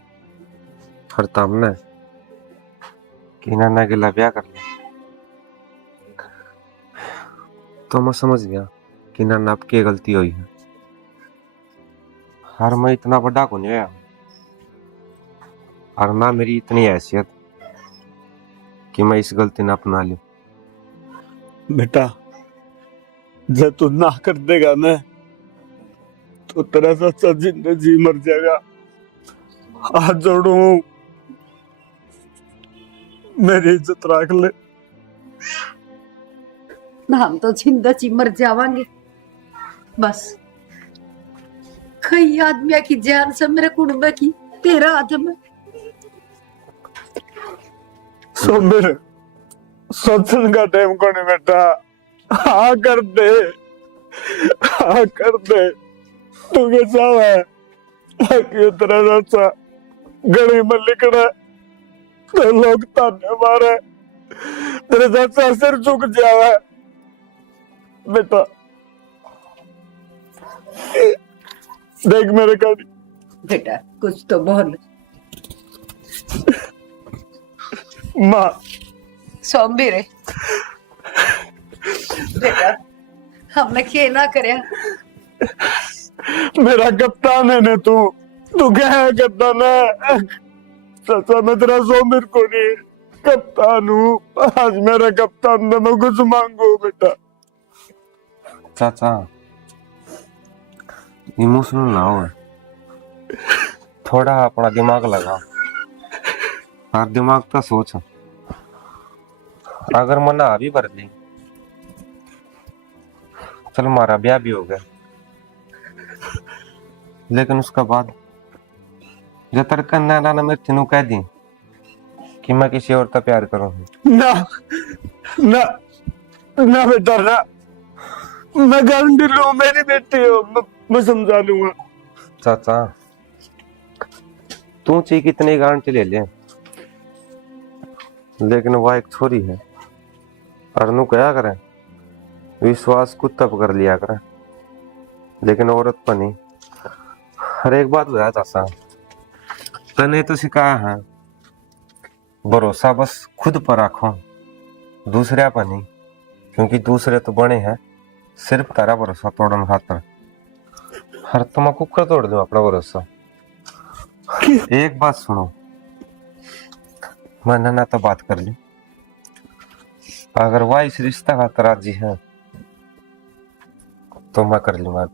हर तामने कि नाना के ब्याह कर ले। तो मैं समझ गया कि नाना आपकी गलती हुई है। हर मैं इतना बड़ा को नहीं आया और ना मेरी इतनी हैसियत कि मैं इस गलती ना अपना लूं। बेटा जब तू ना कर देगा ना तो तेरा सच्चा जिंदगी मर जाएगा। हाथ जोड़ू, मेरी इज्जत रख ले। हम तो जिंदा जी मर जावांगे बस। कई आदमिया की जान से मेरे कुड़बे की तेरा हाथ में। सो मेरे सोचने का टाइम को नहीं बेटा। हाँ कर दे, हाँ कर दे। तू कैसा है कि तेरा चाचा गली में लिखना तो लोग ताने मारे, तेरे चाचा सिर झुक जावा। बेटा देख मेरे गाड़ी। बेटा कुछ तो बोल। माँ सौंबी रे बेटा, हमने क्या ना करे। मेरा कप्तान है ना तू क्या है कप्तान है? चाचा मैं तेरा सोमिर को नहीं कप्तान हूँ। आज मेरा कप्तान तो मैं कुछ मांगू बेटा। चाचा इमोशनल ना हो, थोड़ा अपना दिमाग लगा और दिमाग का सोच। अगर मना अभी भर ली चल हमारा ब्याह भी हो गया, लेकिन उसका बाद जो तड़का नाना ने मेरे तीनों कह दी कि मैं किसी और का प्यार करूँ। ना ना ना बेटा ना, मैं गारंटी लूं मेरी बेटी हो, मैं समझा लूंगा। चाचा तू चाहिए कितनी गारंटी ले ले, लेकिन वह एक छोरी है और नू क्या करे विश्वास कुत्ता कर लिया करे, लेकिन औरत पर नहीं। हर एक बात बता चाचा, तने तो सिखाया है भरोसा बस खुद पर रखो, दूसरे पर नहीं, क्योंकि दूसरे तो बने हैं सिर्फ तारा भरोसा तोड़न खातर। हर तुम कुकर तोड़ दो अपना भरोसा। एक बात सुनो, मैं नाना तो बात कर ली, अगर वह इस रिश्ता खातर राजी है तो मैं कर लूंगा।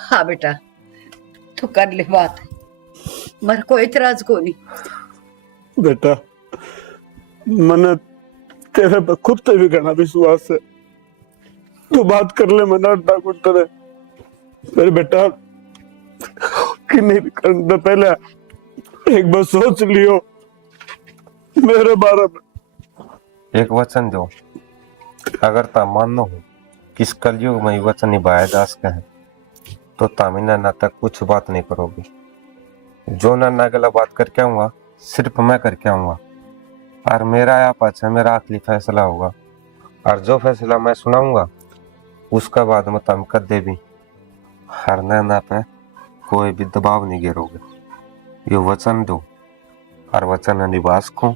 हाँ बेटा तू कर ले बात, मर को इतराज को नहीं। बेटा मैंने तेरे पे खुद पे भी करना विश्वास है, तू बात कर ले। मना अड्डा कुछ तेरे मेरे बेटा कि नहीं करने पहले एक बार सोच लियो मेरे बारे में। एक वचन दो, अगर ता मानो हो कि इस कलयुग में वचन निभाया जा सके है तो तामी नाना तक कुछ बात नहीं करोगे। जो नाना गला बात करके आऊंगा सिर्फ मैं करके आऊंगा, और मेरा या पाछा मेरा आखिरी फैसला होगा, और जो फैसला मैं सुनाऊंगा उसका बाद में तुम कर दे भी हर नाना पे कोई भी दबाव नहीं गिरोगे। ये वचन दो और वचन निभास को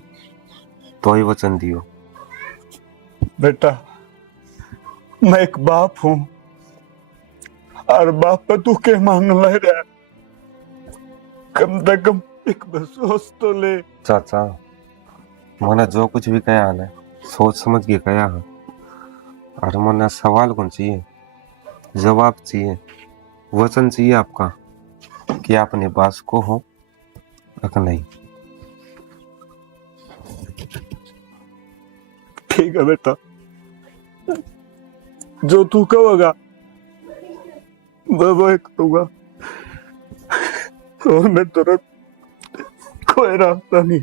तो ही वचन दियो। बेटा मैं एक बाप हूं और बाप पे तू के मान ले रहा, कम से कम एक बार सोच तो ले। चाचा मैंने जो कुछ भी कहा है सोच समझ के कहा है, और मैंने सवाल कौन चाहिए, जवाब चाहिए, वचन चाहिए आपका कि आप निवास को हो अगर नहीं। ठीक है बेटा, जो तू कहोगा मैं वो करूंगा, और मैं तुरंत कोई रास्ता नहीं।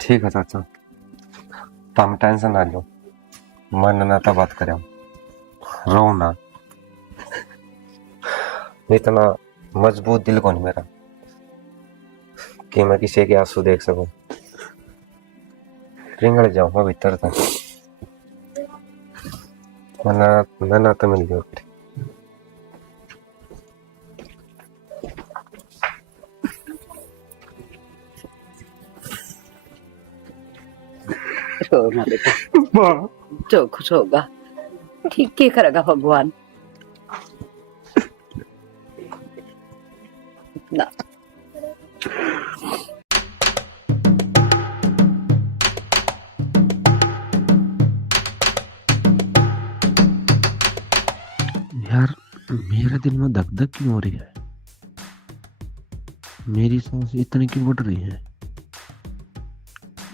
ठीक है चाचा, तुम टेंशन ना लो, मन ना तो बात करें, रो ना, इतना मजबूत दिल कौन मेरा कि मैं किसी के आंसू देख सकूं। रिंगड़ जाऊंगा भीतर तक, मना तो मिल गया फिर। रो ना बेटा, जो खुश होगा ठीक ही करेगा भगवान ना। यार मेरे दिल में धक धक क्यों हो रही है? मेरी सांस इतनी क्यों बढ़ रही है?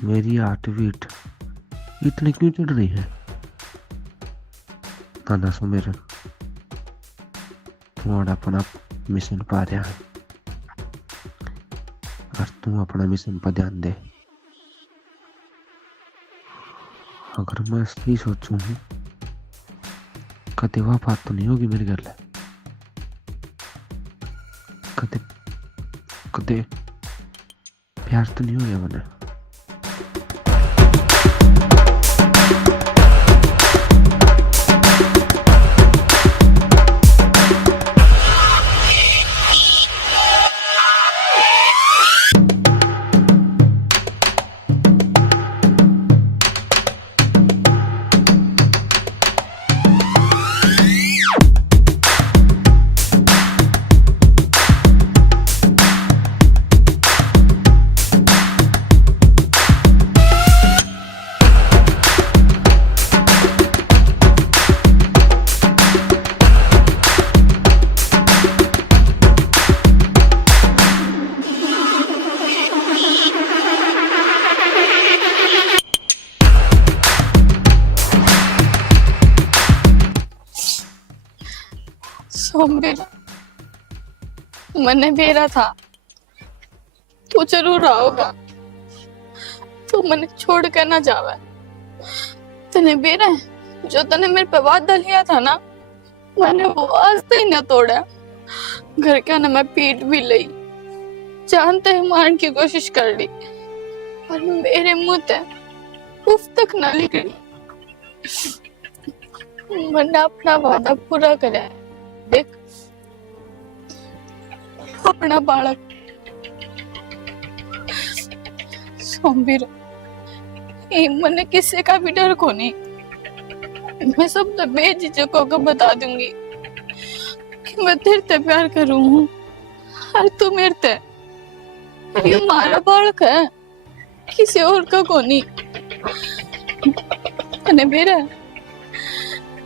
मेरी हार्ट बीट इतनी क्यों चढ़ रही है? ताना सुमेर तू अपना मिशन पा रहा है और तू अपना मिशन पर ध्यान दे। अगर मैं सही सोचूं कदे वह बात तो नहीं होगी मेरे घर, कदे कदे प्यार तो नहीं हो गया मैंने। सोमवीर, मैंने बेरा था, तू जरूर आओगा, तू मैंने छोड़ कर ना जावे। तने बेरा है जो तने मेरे पे वादा लिया था ना, मैंने वो आज तक ही न तोड़ा। घर का ना मैं पीट भी ली, जानते ही मारने की कोशिश कर ली, पर मेरे मुंह ते उफ तक ना निकली। मैंने अपना वादा पूरा करा है। देख अपना बालक सोमवीर, मैंने किसी का भी डर को नहीं। मैं सब तो बेझिझक होकर बता दूंगी कि मैं तेरे से प्यार करूं हूं और तू मेरे से। ये हमारा बालक है, किसी और का को नहीं। मैंने मेरा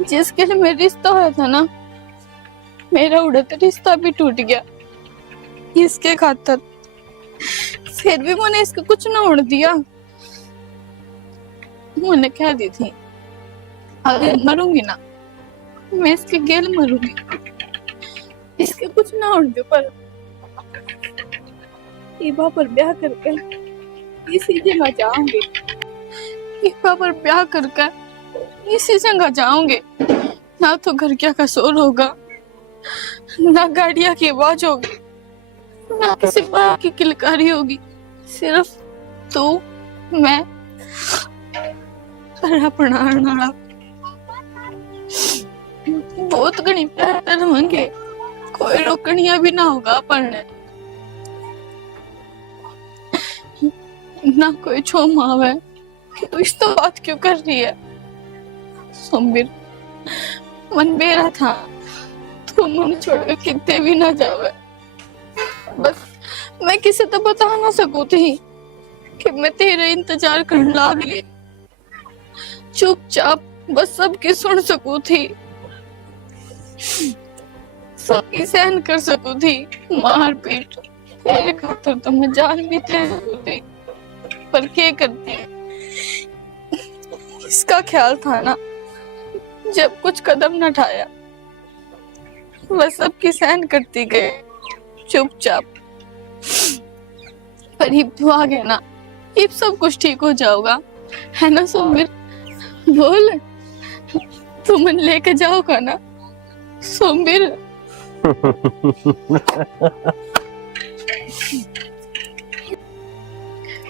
जिसके लिए मेरा रिश्ता हुआ था ना, मेरा उड़ता रिश्ता भी टूट गया इसके खातर। फिर भी मैंने इसको कुछ ना उड़ दिया। मैंने कह दी थी अगर मरूंगी ना, मैं इसके गेल मरूंगी, इसके कुछ ना उड़ दे। पर ईबा पर ब्याह करके इसी जगह जाऊंगी, ईबा पर ब्याह करके इसी जगह जाऊंगे। ना तो घर क्या का शोर होगा, ना गाड़िया की आवाज होगी, ना किसी बात की किलकारी होगी। सिर्फ तू, मैं और अपना नाला। बहुत घनी प्यार रहेंगे, कोई रोकनिया भी ना होगा अपन ना कोई छोम आवे कि तू इस तो बात क्यों कर रही है। सोमवीर, मन मेरा था, तू मन छोड़कर कितने भी ना जावे। बस मैं किसी तो बता ना सकूं थी कि मैं तेरा इंतजार करने लग गई। चुपचाप बस सबकी सुन सकूं थी, सबकी सहन कर सकूं थी। मार पीट तेरे खातर तो मैं जान भी दे सकूं थी, पर क्या करती। इसका ख्याल था ना, जब कुछ कदम न उठाया, वह सबकी सहन करती गए चुपचाप। पर हिब तो आ गया ना, हिब सब कुछ ठीक हो जाओगा, है ना सोमवीर? बोल, तुम मन लेके जाओगा ना सोमवीर?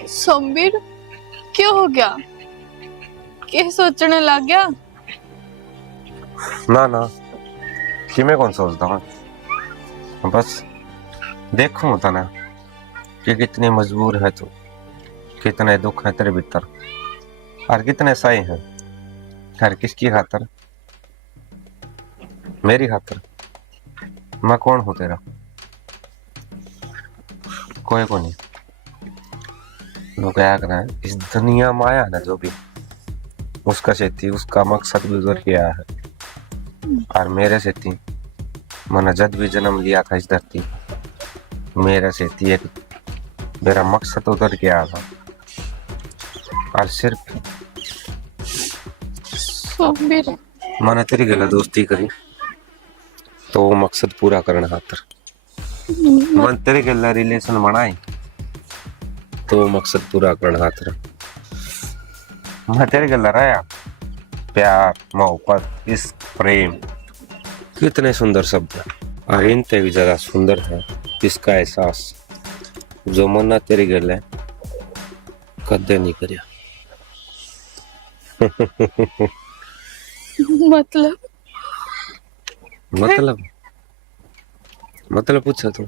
सोमवीर, क्या हो गया? क्या सोचने लग गया? ना ना, कि मैं कौन सोचता हूँ, बस देखूं तना कि कितनी मजबूर है तू, कितने दुख है तेरे भीतर। और कितने सही हैं। हर किसकी खातर? मेरी खातर। मैं कौन हूं तेरा? कोई को नहीं। लोग क्या कर रहे हैं इस दुनिया में आया ना, जो भी उसका सेती उसका मकसद गुजर के आया है। और मेरे सेती मैंने जब भी जन्म लिया था इस धरती, मेरे सेती एक मेरा मकसद उतर के आया था। और सिर्फ सोमवीर मैंने तेरी गला दोस्ती करी तो वो मकसद पूरा करने खातर। मन तेरे गला रिलेशन बनाए तो वो मकसद पूरा करने खातर। मैं तेरे गला रहा प्यार, मोहब्बत, इश्क, प्रेम, कितने सुंदर शब्द हैं। और इनसे भी ज्यादा सुंदर है इसका एहसास जो मन्ना तेरे गले कदे नहीं करिया। मतलब मतलब पूछा तू?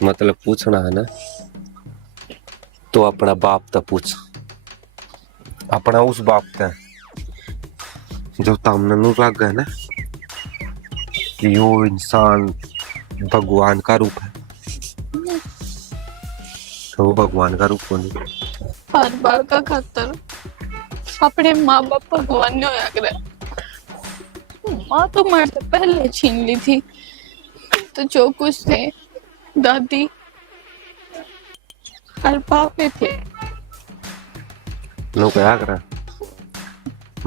मतलब पूछना है ना तो अपना बाप तक पूछ। अपना उस बाप तक जो तामने नू लग गया ना कि यो इंसान भगवान का रूप है, तो वो भगवान का रूप कौन है? हर बार का खातर अपने माँ बाप भगवान ने होया करे। माँ तो मेरे से पहले छीन ली थी, तो जो कुछ थे दादी और पापे थे। लोग क्या कर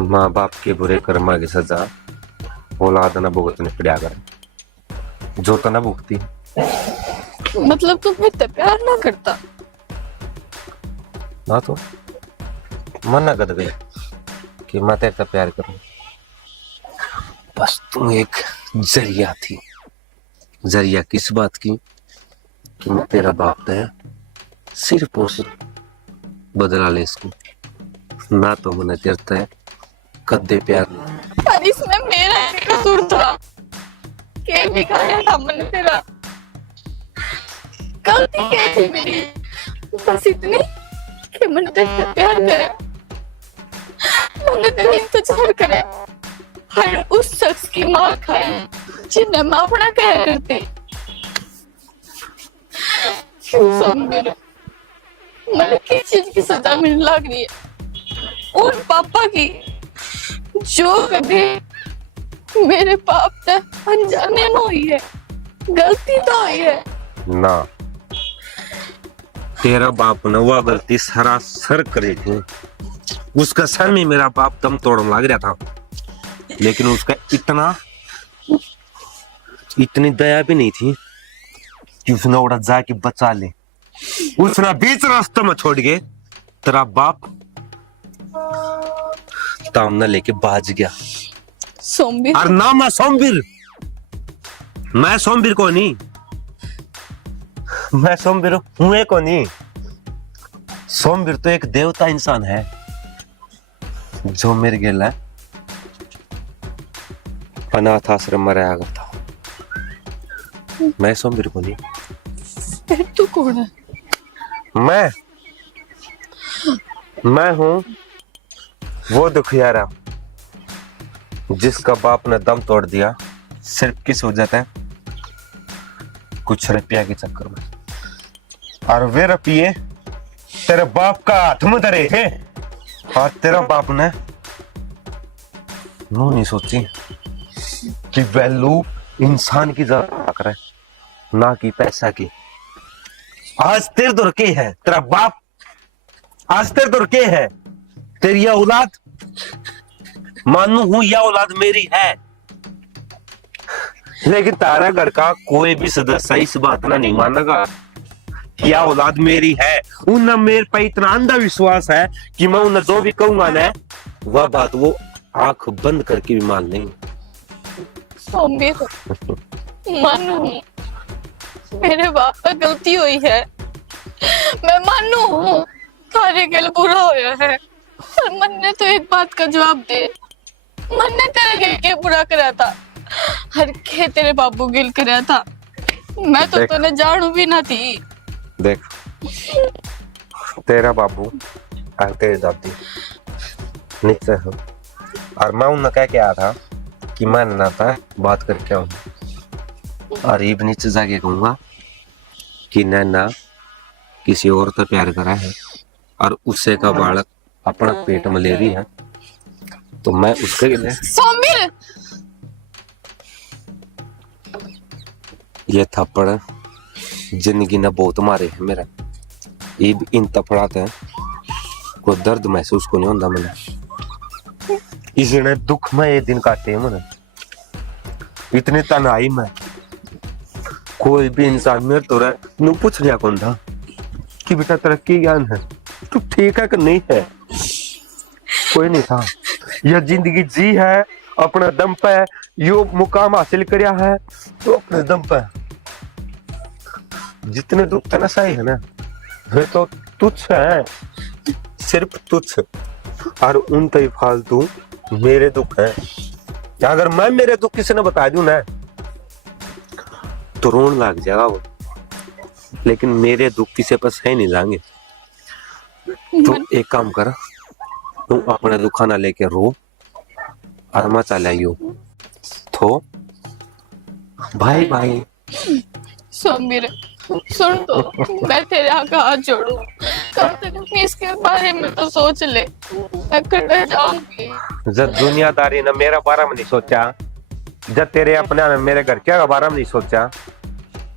माँ बाप के बुरे कर्मा की सजा औलाद न भुगतने पड़ा कर जो तो न भुगती। मतलब तू मेरे से प्यार ना करता? ना तो मना कर गई कि मैं तेरे से प्यार करूं। बस तू एक जरिया थी। जरिया किस बात की? कि मैं तेरा बाप है, सिर्फ उस बदला ले इसको। ना तो मैंने तेरे से कदे प्यार नहीं। पर इसमें मेरा क्या कसूर था? के भी खाया था मैंने तेरा। गलती क्या थी मेरी? बस इतनी कि मैंने तेरे से प्यार करे, मैंने तेरा इंतजार करे, हर उस शख्स की मार खाई जिन्हें मैं अपना कहा करती। क्यों समझ मैंने किस चीज की सजा मिलने लग रही है? उन पापा की जो कभी मेरे बाप ने अनजाने में हुई है, गलती तो हुई है ना। तेरा बाप ने वह गलती सरासर करी थी। उसका सर में मेरा बाप दम तोड़ने लग रहा था, लेकिन उसका इतनी दया भी नहीं थी कि उसने उड़ा जाके बचा ले। उसने बीच रास्ते में छोड़ के तेरा बाप तामना लेके भाज गया। सोमवीर और ना मैं सोमवीर को नहीं, मैं सोमवीर हूँ को नहीं। सोमवीर तो एक देवता इंसान है जो मेरे गेला अनाथ आश्रम में रहा करता। मैं सोमवीर को नहीं। फिर तू कौन है? मैं हूं वो दुखियारा जिसका बाप ने दम तोड़ दिया सिर्फ किस वजह से? कुछ रुपया के चक्कर में। और वे रुपये तेरे बाप का हाथ में धरे हैं और तेरा बाप ने नो नहीं सोची कि वैल्यू इंसान की ज्यादा करे ना कि पैसा की। आज तेरे दौर के है तेरा बाप, आज तेरे दौर के है तेरी यह औलाद। मानू हूं यह औलाद मेरी है, लेकिन तारा घर का कोई भी सदस्य इस बात ना नहीं मानेगा कि यह औलाद मेरी है। उन मेरे पे इतना अंधा विश्वास है कि मैं उन्हें जो भी कहूंगा ना वह बात वो आंख बंद करके भी मान लेंगे। सोमवीर मानू मेरे बाप का गलती हुई है, मैं मानू थारे गल बुरा होया है, पर मन ने तो एक बात का जवाब दे। मन ने तेरे गिल के बुरा करा था, हर के तेरे बाबू गिल करा था। मैं तो तूने जानू भी ना थी। देख तेरा बाबू और तेरी दादी नीचे हो। और मैं उन्हें कह के आया था कि मैं ना था बात करके आऊँ, और ये भी नीचे जाके कहूंगा कि नैना किसी और से प्यार करा है और उससे का बालक अपना पेट में ले रही है, तो मैं उसके लिए सोमिर, ये थप्पड़ जिंदगी ने बहुत मारे है मेरा। ये इन थप्पड़ाते हैं कोई दर्द महसूस को नहीं होता मैंने। इसने दुख में ये दिन काटे हैं मैंने, इतनी तन्हाई में कोई भी इंसान मेरे तो रहे पूछ लिया कौन था कि बेटा तरक्की ज्ञान है, तू ठीक है कि नहीं है, कोई नहीं था। यह जिंदगी जी है अपने दम पे, यो मुकाम हासिल करया है तो अपने दम पे। जितने दुख थे ना सही है ना, वे तो तुच्छ है, सिर्फ तुच्छ, और उन तय फालतू मेरे दुख है। अगर मैं मेरे दुख किसी ने बता दूं ना तो रोन लग जाएगा वो, लेकिन मेरे दुख किसी पर सही नहीं जाएंगे। तो एक काम कर, तू अपने दुखा ना लेके रो और मैं चला आइयो तो भाई भाई। सोमिर सुन तो, मैं तेरे आगे हाथ जोड़ू, कम से कम इसके बारे में तो सोच ले, मैं कट जाऊंगी। जब दुनियादारी ने मेरा बारे में नहीं सोचा, जब तेरे अपने ने मेरे घर के बारे में नहीं सोचा,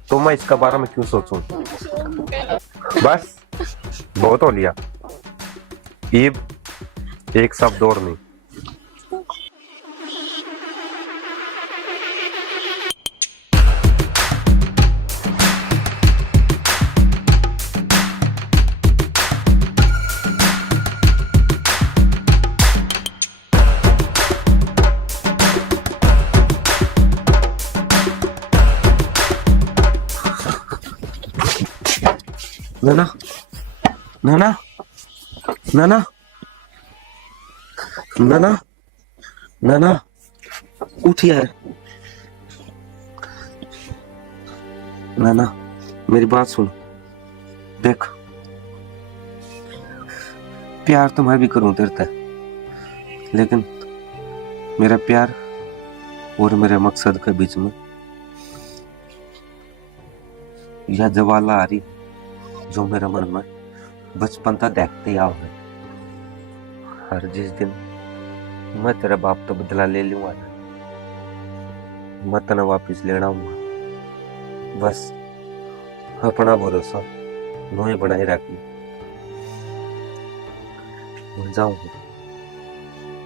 तो मैं इसका बारे में क्यों सोचूं? बस बहुत हो लिया, एक शब्द और नहीं। नाना नाना नाना नाना नाना उठ यार। नाना मेरी बात सुन, देख प्यार तो मैं भी करूं तेरे से, लेकिन मेरा प्यार और मेरे मकसद के बीच में यह जवाला आ रही जो मेरे मन में बचपन तक देखते आओ है। हर जिस दिन मैं तेरा बाप तो बदला ले लूंगा, मैं तना वापिस लेना हूँ। बस अपना भरोसा नोए बनाए रखी, मैं जाऊंगा,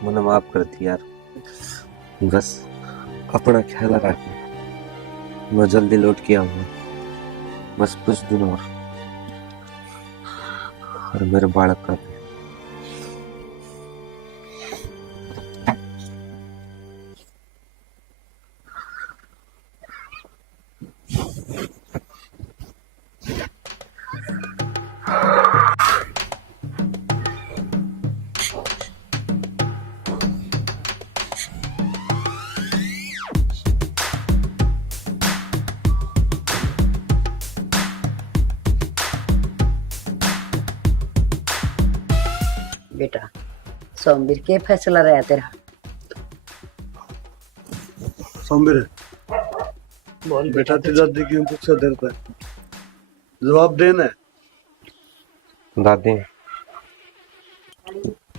मैंने माफ कर दिया यार। बस अपना ख्याल रखी, मैं जल्दी लौट के आऊंगा, बस कुछ दिन और मेरे बालक का भी। बेटा सोमवीर के फैसला रहा तेरा? सोमवीर बेटा तेरी दादी क्यों पूछा तेरे पे, जवाब देना है। दादी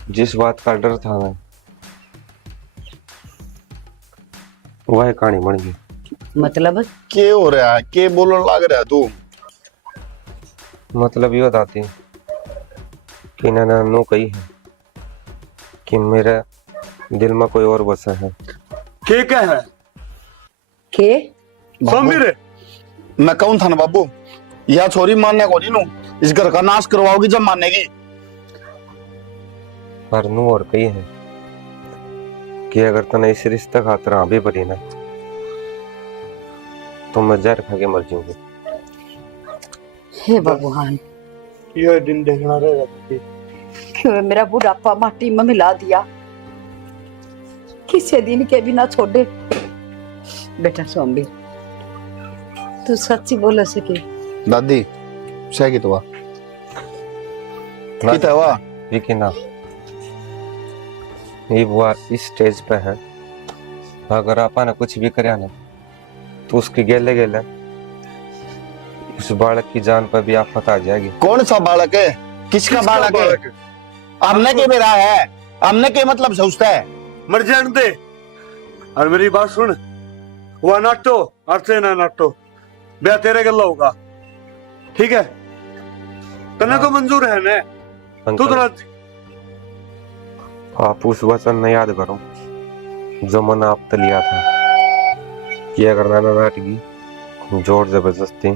जिस बात का डर था ना, वह कहानी बन गई। मतलब के हो रहा है, के बोलने लग रहा है तू? मतलब यो दादी कि नैना नो कही है कि मेरे दिल में कोई और बसा है। के क्या है के? सोमवीर मैं कौन था ना बाबू, यह छोरी मानने को नहीं नू, इस घर का नाश करवाओगी जब मानेगी। पर नू और कही है कि अगर तने इस रिश्ते खातर हाँ भी भरी ना, तो मैं जहर खा के मर जाऊंगी। हे भगवान, ये दिन देखना रहेगा क्यों मेरा बुढ़ापा माटी में मिला दिया, किसी दिन के भी ना छोड़े। बेटा सोमवीर तू सच्ची बोल सके? दादी सही तो ना ये बुआ इस स्टेज पे है, अगर आपा ने कुछ भी करया ना तो उसके गेले गेले उस बालक की जान पर भी आफत आ जाएगी। कौन सा बालक है? किसका बालक है? हमने के मेरा है, हमने के मतलब सोचता है। मर जान दे। और मेरी बात सुन, वह नाटो अर्थे ना नाटो, ब्याह तेरे गल्ला होगा, ठीक है? तने तो मंजूर है ना? तू तो राजी? आप उस वचन न याद करो जो मन आप लिया था कि अगर नाना नाटगी जोर जबरदस्ती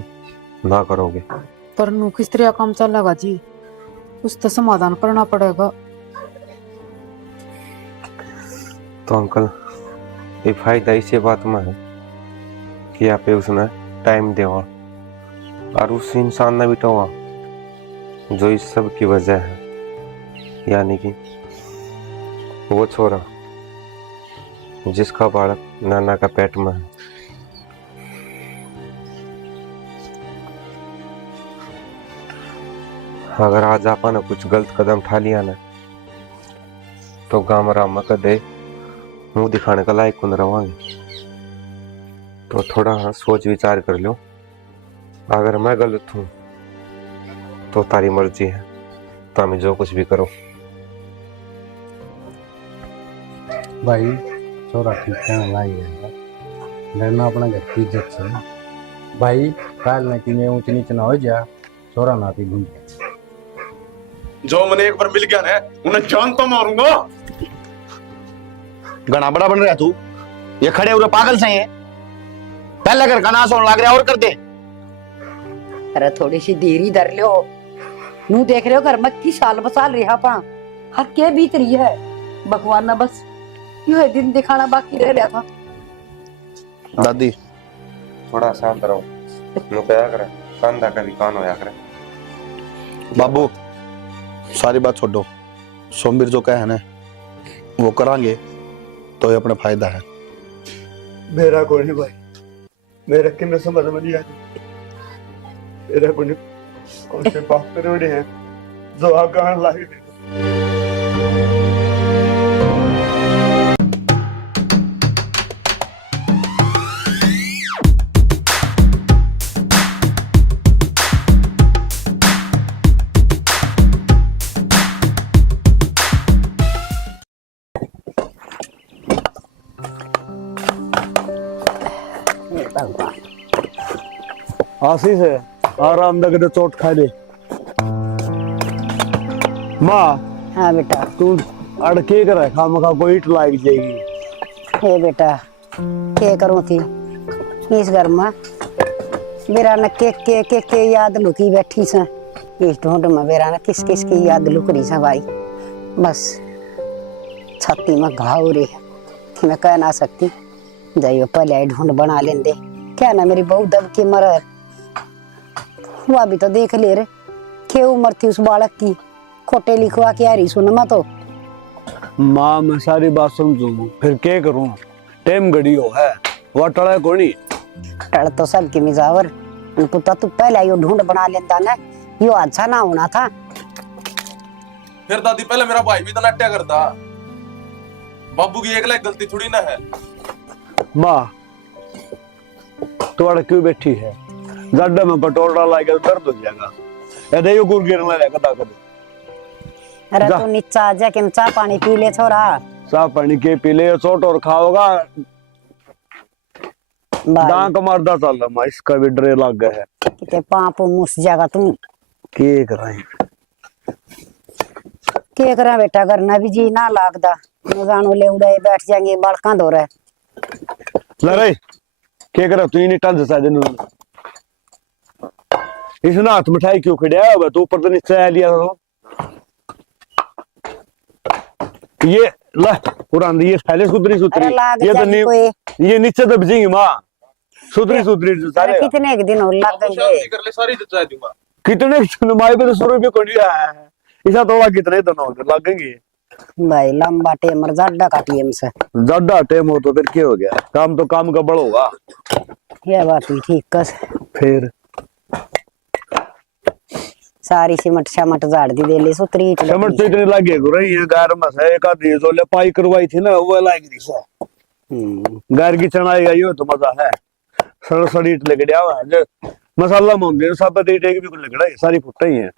ना करोगे। पर नू किस तरह काम चलेगा जी? कुछ तो समाधान करना पड़ेगा। तो अंकल ये फायदा इसी बात में है कि आप उसने टाइम देवा और उस इंसान ने बिठावा जो इस सब की वजह है, यानी कि वो छोरा जिसका बालक नाना का पेट में है। अगर आज आपा ने कुछ गलत कदम उठा लिया ना तो गांव राम कदे मुंह दिखाने का लायक कौन रवांगे। तो थोड़ा सोच विचार कर लो, अगर मैं गलत हूं तो तारी मर्जी है, तो हमें जो कुछ भी करो। भाई छोरा ठीक कहना लाई है, डरना अपना घर की इज्जत से भाई। काल ना कि मैं ऊंच नीच ना हो जा, छोरा ना पी भूल। जो मैंने एक बार मिल गया ना उन्हें जान तो मारूंगा। घना बड़ा बन रहा तू, ये खड़े हुए पागल से हैं। पहले कर खाना सोन लग रहा और कर दे। अरे थोड़ी सी देरी धर लो, नू देख रहे हो घर में की साल बसाल रहा पा हर के बीत रही है। भगवान ना बस यो दिन दिखाना बाकी रह रहा था। दादी थोड़ा शांत रहो, नो क्या करे कंधा का भी कान होया करे। बाबू सारी बात छोड़ो, सोमवीर जो कहे ना वो करांगे तो ये अपना फायदा है। मेरा कोई नहीं भाई, मेरा किन्ने समझ में नहीं आती। मेरा कोई कौन से बात करे हैं जो आगे लागे। आशीष है आराम लगे चोट खा ले। माँ हाँ बेटा। तू अड़के कर रखा मखा कोई ईट लाग जाएगी। हे बेटा क्या करूं थी इस घर में मेरा न के याद लुकी बैठी से इस ढूंढ में मेरा न किस किस की याद लुक रही से भाई। बस छाती में घाव रे कि मैं कह ना सकती। जाइयो पहले ढूंढ बना लेंदे क्या ना मेरी बहू दब के मर। वो अभी तो देख ले रे क्या उम्र थी उस बालक की, खोटे लिखवा के आ रही सुन मैं तो। माँ मैं सारी बात समझू फिर क्या करूं, टाइम घड़ियो है वह टड़ा कोनी। टड़ तो सब की मिजावर पुता तू पहले यो ढूंढ बना लेता ना, यो अच्छा ना होना था। फिर दादी पहले मेरा भाई भी तो नाट्या करता, बाबू की एक लाख गलती थोड़ी ना है। माँ तो क्यों बैठी है, गड्ढे में पटोरा लाएगा दर्द हो जाएगा। ऐसे ही गुर गिर में रहेगा ताकत। अरे तू नीचा आ जा कि चाय पानी पी ले छोरा। चाय पानी के पी ले चोट और खाओगा डांक मारदा चल रहा। इसका भी डरे लग गया है किते पाप मुस जाएगा तू। के कराए के करा बेटा करना भी जी ना लागदा जानो ले उड़े बैठ जाएंगे बालका दो रहे लरे के करा तू नहीं टल जसा दिन इसने हाथ मिठाई क्यों खड़िया है तू ऊपर तो नीचे आ लिया तो ये ला पुरानी ये पहले सुधरी सुधरी ये तो नहीं ये नीचे दब जाएंगी माँ सुधरी सुधरी सारे कितने एक दिन और लग गए कर ले सारी जचा दूंगा। कितने माई पे तो 100 रुपये को नहीं आया है इसा थोड़ा कितने दिन हो लगेंगे भाई लंबा टेमर ज्यादा का टीएम से ज्यादा टाइम हो तो फिर क्या हो गया, काम तो काम का बड़ होगा। ये बात भी ठीक कस फिर सारी सिमट शामट झाड़ दी दे ले सुतरी समझ तो इतने लागे गुरु ये गार में से एक आधी जो ले पाई करवाई थी ना वो लाग रही सा गार की चढ़ाई गई हो तो मजा है सड़ इट लग गया है जो मसाला मोंदे सब दे टेक भी लग रहा है सारी फुट्टा ही है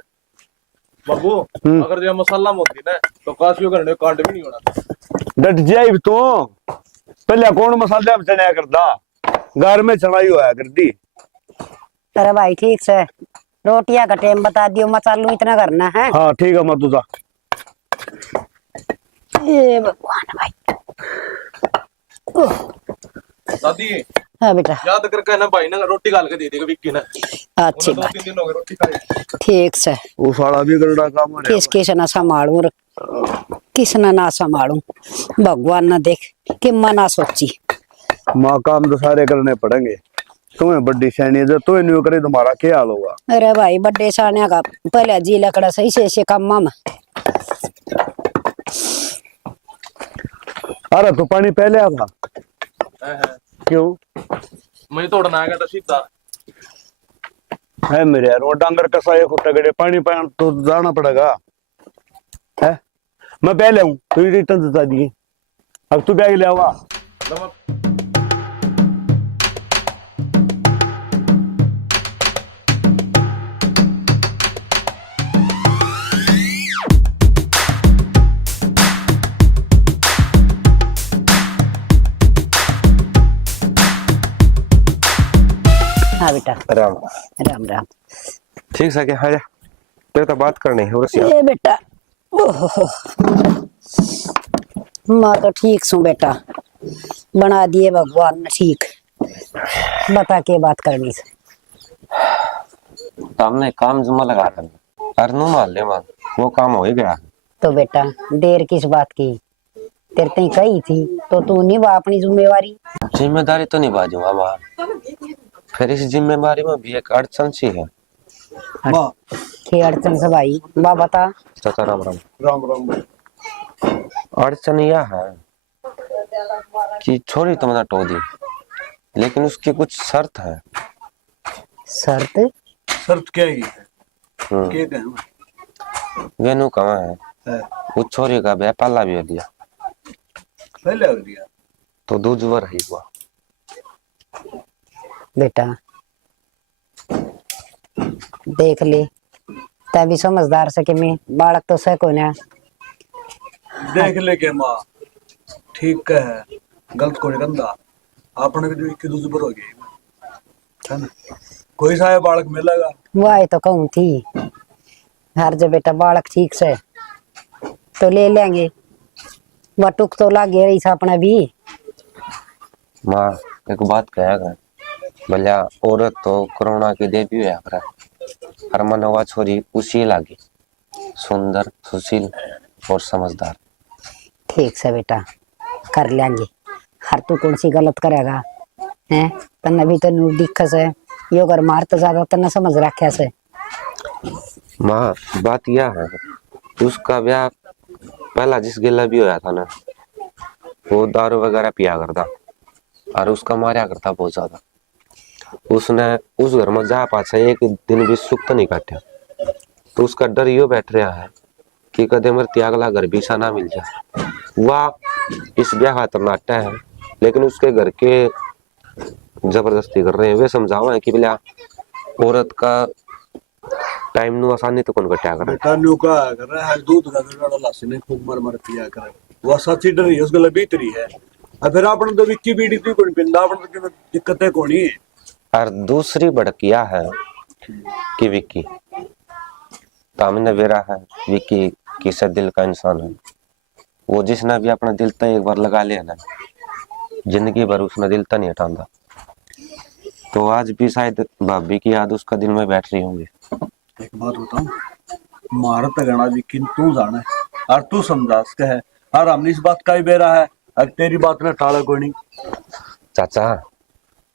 बाबू अगर जो मसाला मोती ना तो कासियो करने कांड भी नहीं होना डट जाए तो पहले कौन मसाले में चढ़ाया करता गार में चढ़ाई होया करती। अरे भाई ठीक से रोटियां का टाइम बता दियो मसालू इतना करना है। हाँ ठीक है मत तुझा ये भगवान भाई। दादी हाँ बेटा याद करके ना भाई ना रोटी गाल के दे देगा विक्की ने अच्छी दो बात तीन दिन हो गए रोटी खाई ठीक से वो साला भी करड़ा काम हो किस किस ना संभालू किस ना संभालू भगवान ना देख कि मना सोची माँ काम तो सारे करने पड़ेंगे तुम्हें बड़ी सैनी है तुम्हें नहीं करे तुम्हारा क्या हाल होगा। अरे भाई बड्डे सानिया का पहले जी लकड़ा सही से काम में अरे तो पानी पहले आ था क्यों मैं तोड़ना आएगा तो सीधा है मेरे यार वो डांगर कसा एक खुट्टा गड़े पानी पान तो जाना पड़ेगा है। मैं पहले हूँ तो ये रिटर्न बता दिए अब तू बैग ले आवा हाँ बेटा राम राम राम। ठीक है क्या हाँ जा तेरे तो बात करनी है उरसिया ये बेटा ओहो माँ तो ठीक सू बेटा बना दिए भगवान ने ठीक बता के बात करनी से हमने काम जुम्मा लगा करना अरनू मान ले मान वो काम हो ही गया। तो बेटा देर किस बात की तेरे तई कही थी तो तू निभा अपनी जिम्मेवारी। जिम्मेदारी तो निभा दूंगा माँ फिर इस जिम्मेदारी में भी एक अड़चन सी है। के अड़चन से भाई बा बता। चाचा राम राम राम राम अड़चन यह है कि छोरी तो मना टो दी लेकिन उसकी कुछ शर्त है। शर्त शर्त क्या ही है क्या वेनु कहाँ है वो छोरी का ब्याह पहला भी हो लिया पहले हो दिया तो दूजवर ही हुआ। बेटा देख ले तभी समझदार से कि मैं बालक तो से को ना देख ले के माँ ठीक है गलत को नहीं करता आपने भी एक दूसरे पर हो गई है ना कोई सा बालक मिलेगा वाह तो कहूँ थी हर जब बेटा बालक ठीक से तो ले लेंगे वटुक तो लागे रही था अपना भी। माँ एक बात कहेगा भला औरत तो कोरोना की देवी है हर मनवा छोरी उसी लागी सुंदर सुशील और समझदार। ठीक से बेटा कर लेंगे हर तू कौन सी गलत करेगा हैं तन्ने भी तो नूर दिख से यो कर मार तो ज्यादा तन्ने समझ रखे से। माँ बात यह है उसका ब्याह पहला जिस गिला भी होया था ना वो दारू वगैरह पिया करता और उसका मारा करता बहुत ज्यादा। उसने उस घर में जा पाछा एक दिन भी सुख तो नहीं काटा तो उसका डर यो बैठ रहा है कि कदे मेरे त्यागला घर भी सा ना मिल जाए। वह इस ब्याह खातर नाटा है लेकिन उसके घर के जबरदस्ती कर रहे हैं। वे समझावा है कि भला औरत का टाइम नु आसानी तो कौन कटा कर बेटा नु का कर रहा है दूध का गड़ा लासी ने खूब मर मर पिया करे वो सच्ची डर है उसके लिए भीतरी है अब फिर आपन तो विक्की बीड़ी तू कोन पिंदा आपन तो दिक्कतें कोनी है। और दूसरी भड़किया है कि विक्की तामिने बेरा है विक्की किसे दिल का इंसान है वो जिसने भी अपना दिल तो एक बार लगा लिया ना जिंदगी भर उसने दिल तो नहीं हटाता। तो आज भी शायद भाभी की याद उसका दिल में बैठ रही होंगी। एक बात बताऊं मारत गणा विक्की तू जाने और तू समझा सके है और हमने इस बात का ही बेरा है अब तेरी बात ने टाला कोनी। चाचा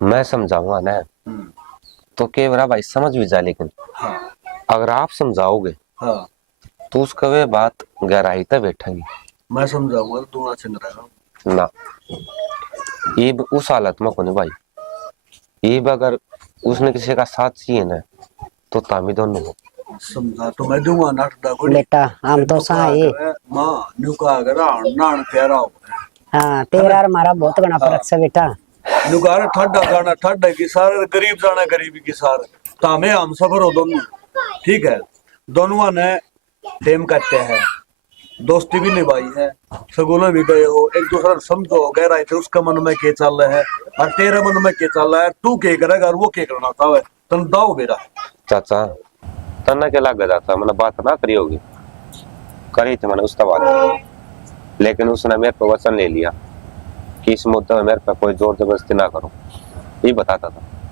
मैं समझाऊंगा ना तो केवरा भाई समझ भी जाए लेकिन हाँ अगर आप समझाओगे हाँ तो उसका वे बात गहराई तक बैठेंगी। मैं समझाऊंगा तो तू अच्छा रहेगा ना ये उस हालत में कोनी भाई ये अगर उसने किसी का साथ चाहिए ना तो तामी दोनों हो समझा तो मैं दूंगा नाटदा को बेटा हम तो सहाय मां नुका गरा नान प्यारा हो हाँ तेरा और हमारा बहुत बड़ा फर्क है बेटा नुकार ठड्डा जाना ठड्डा की सारे गरीब जाना गरीबी की सारे तामे हम सफर हो दोनों ठीक है दोनों ने टेम करते हैं दोस्ती भी निभाई है सगुना भी गए हो एक दूसरा समझो गहराई थे उसका मन में क्या चल रहा है और तेरे मन में क्या चल रहा है तू क्या करेगा और वो क्या करना चाहे तन दाओ बेरा चाचा तना के लग जाता मैंने बात ना करी होगी करी थी मैंने उसका बात लेकिन उसने मेरे पे वचन ले लिया कि इस मुद्दे में मेरे पे कोई जोर जबरदस्ती ना करो ये बताता था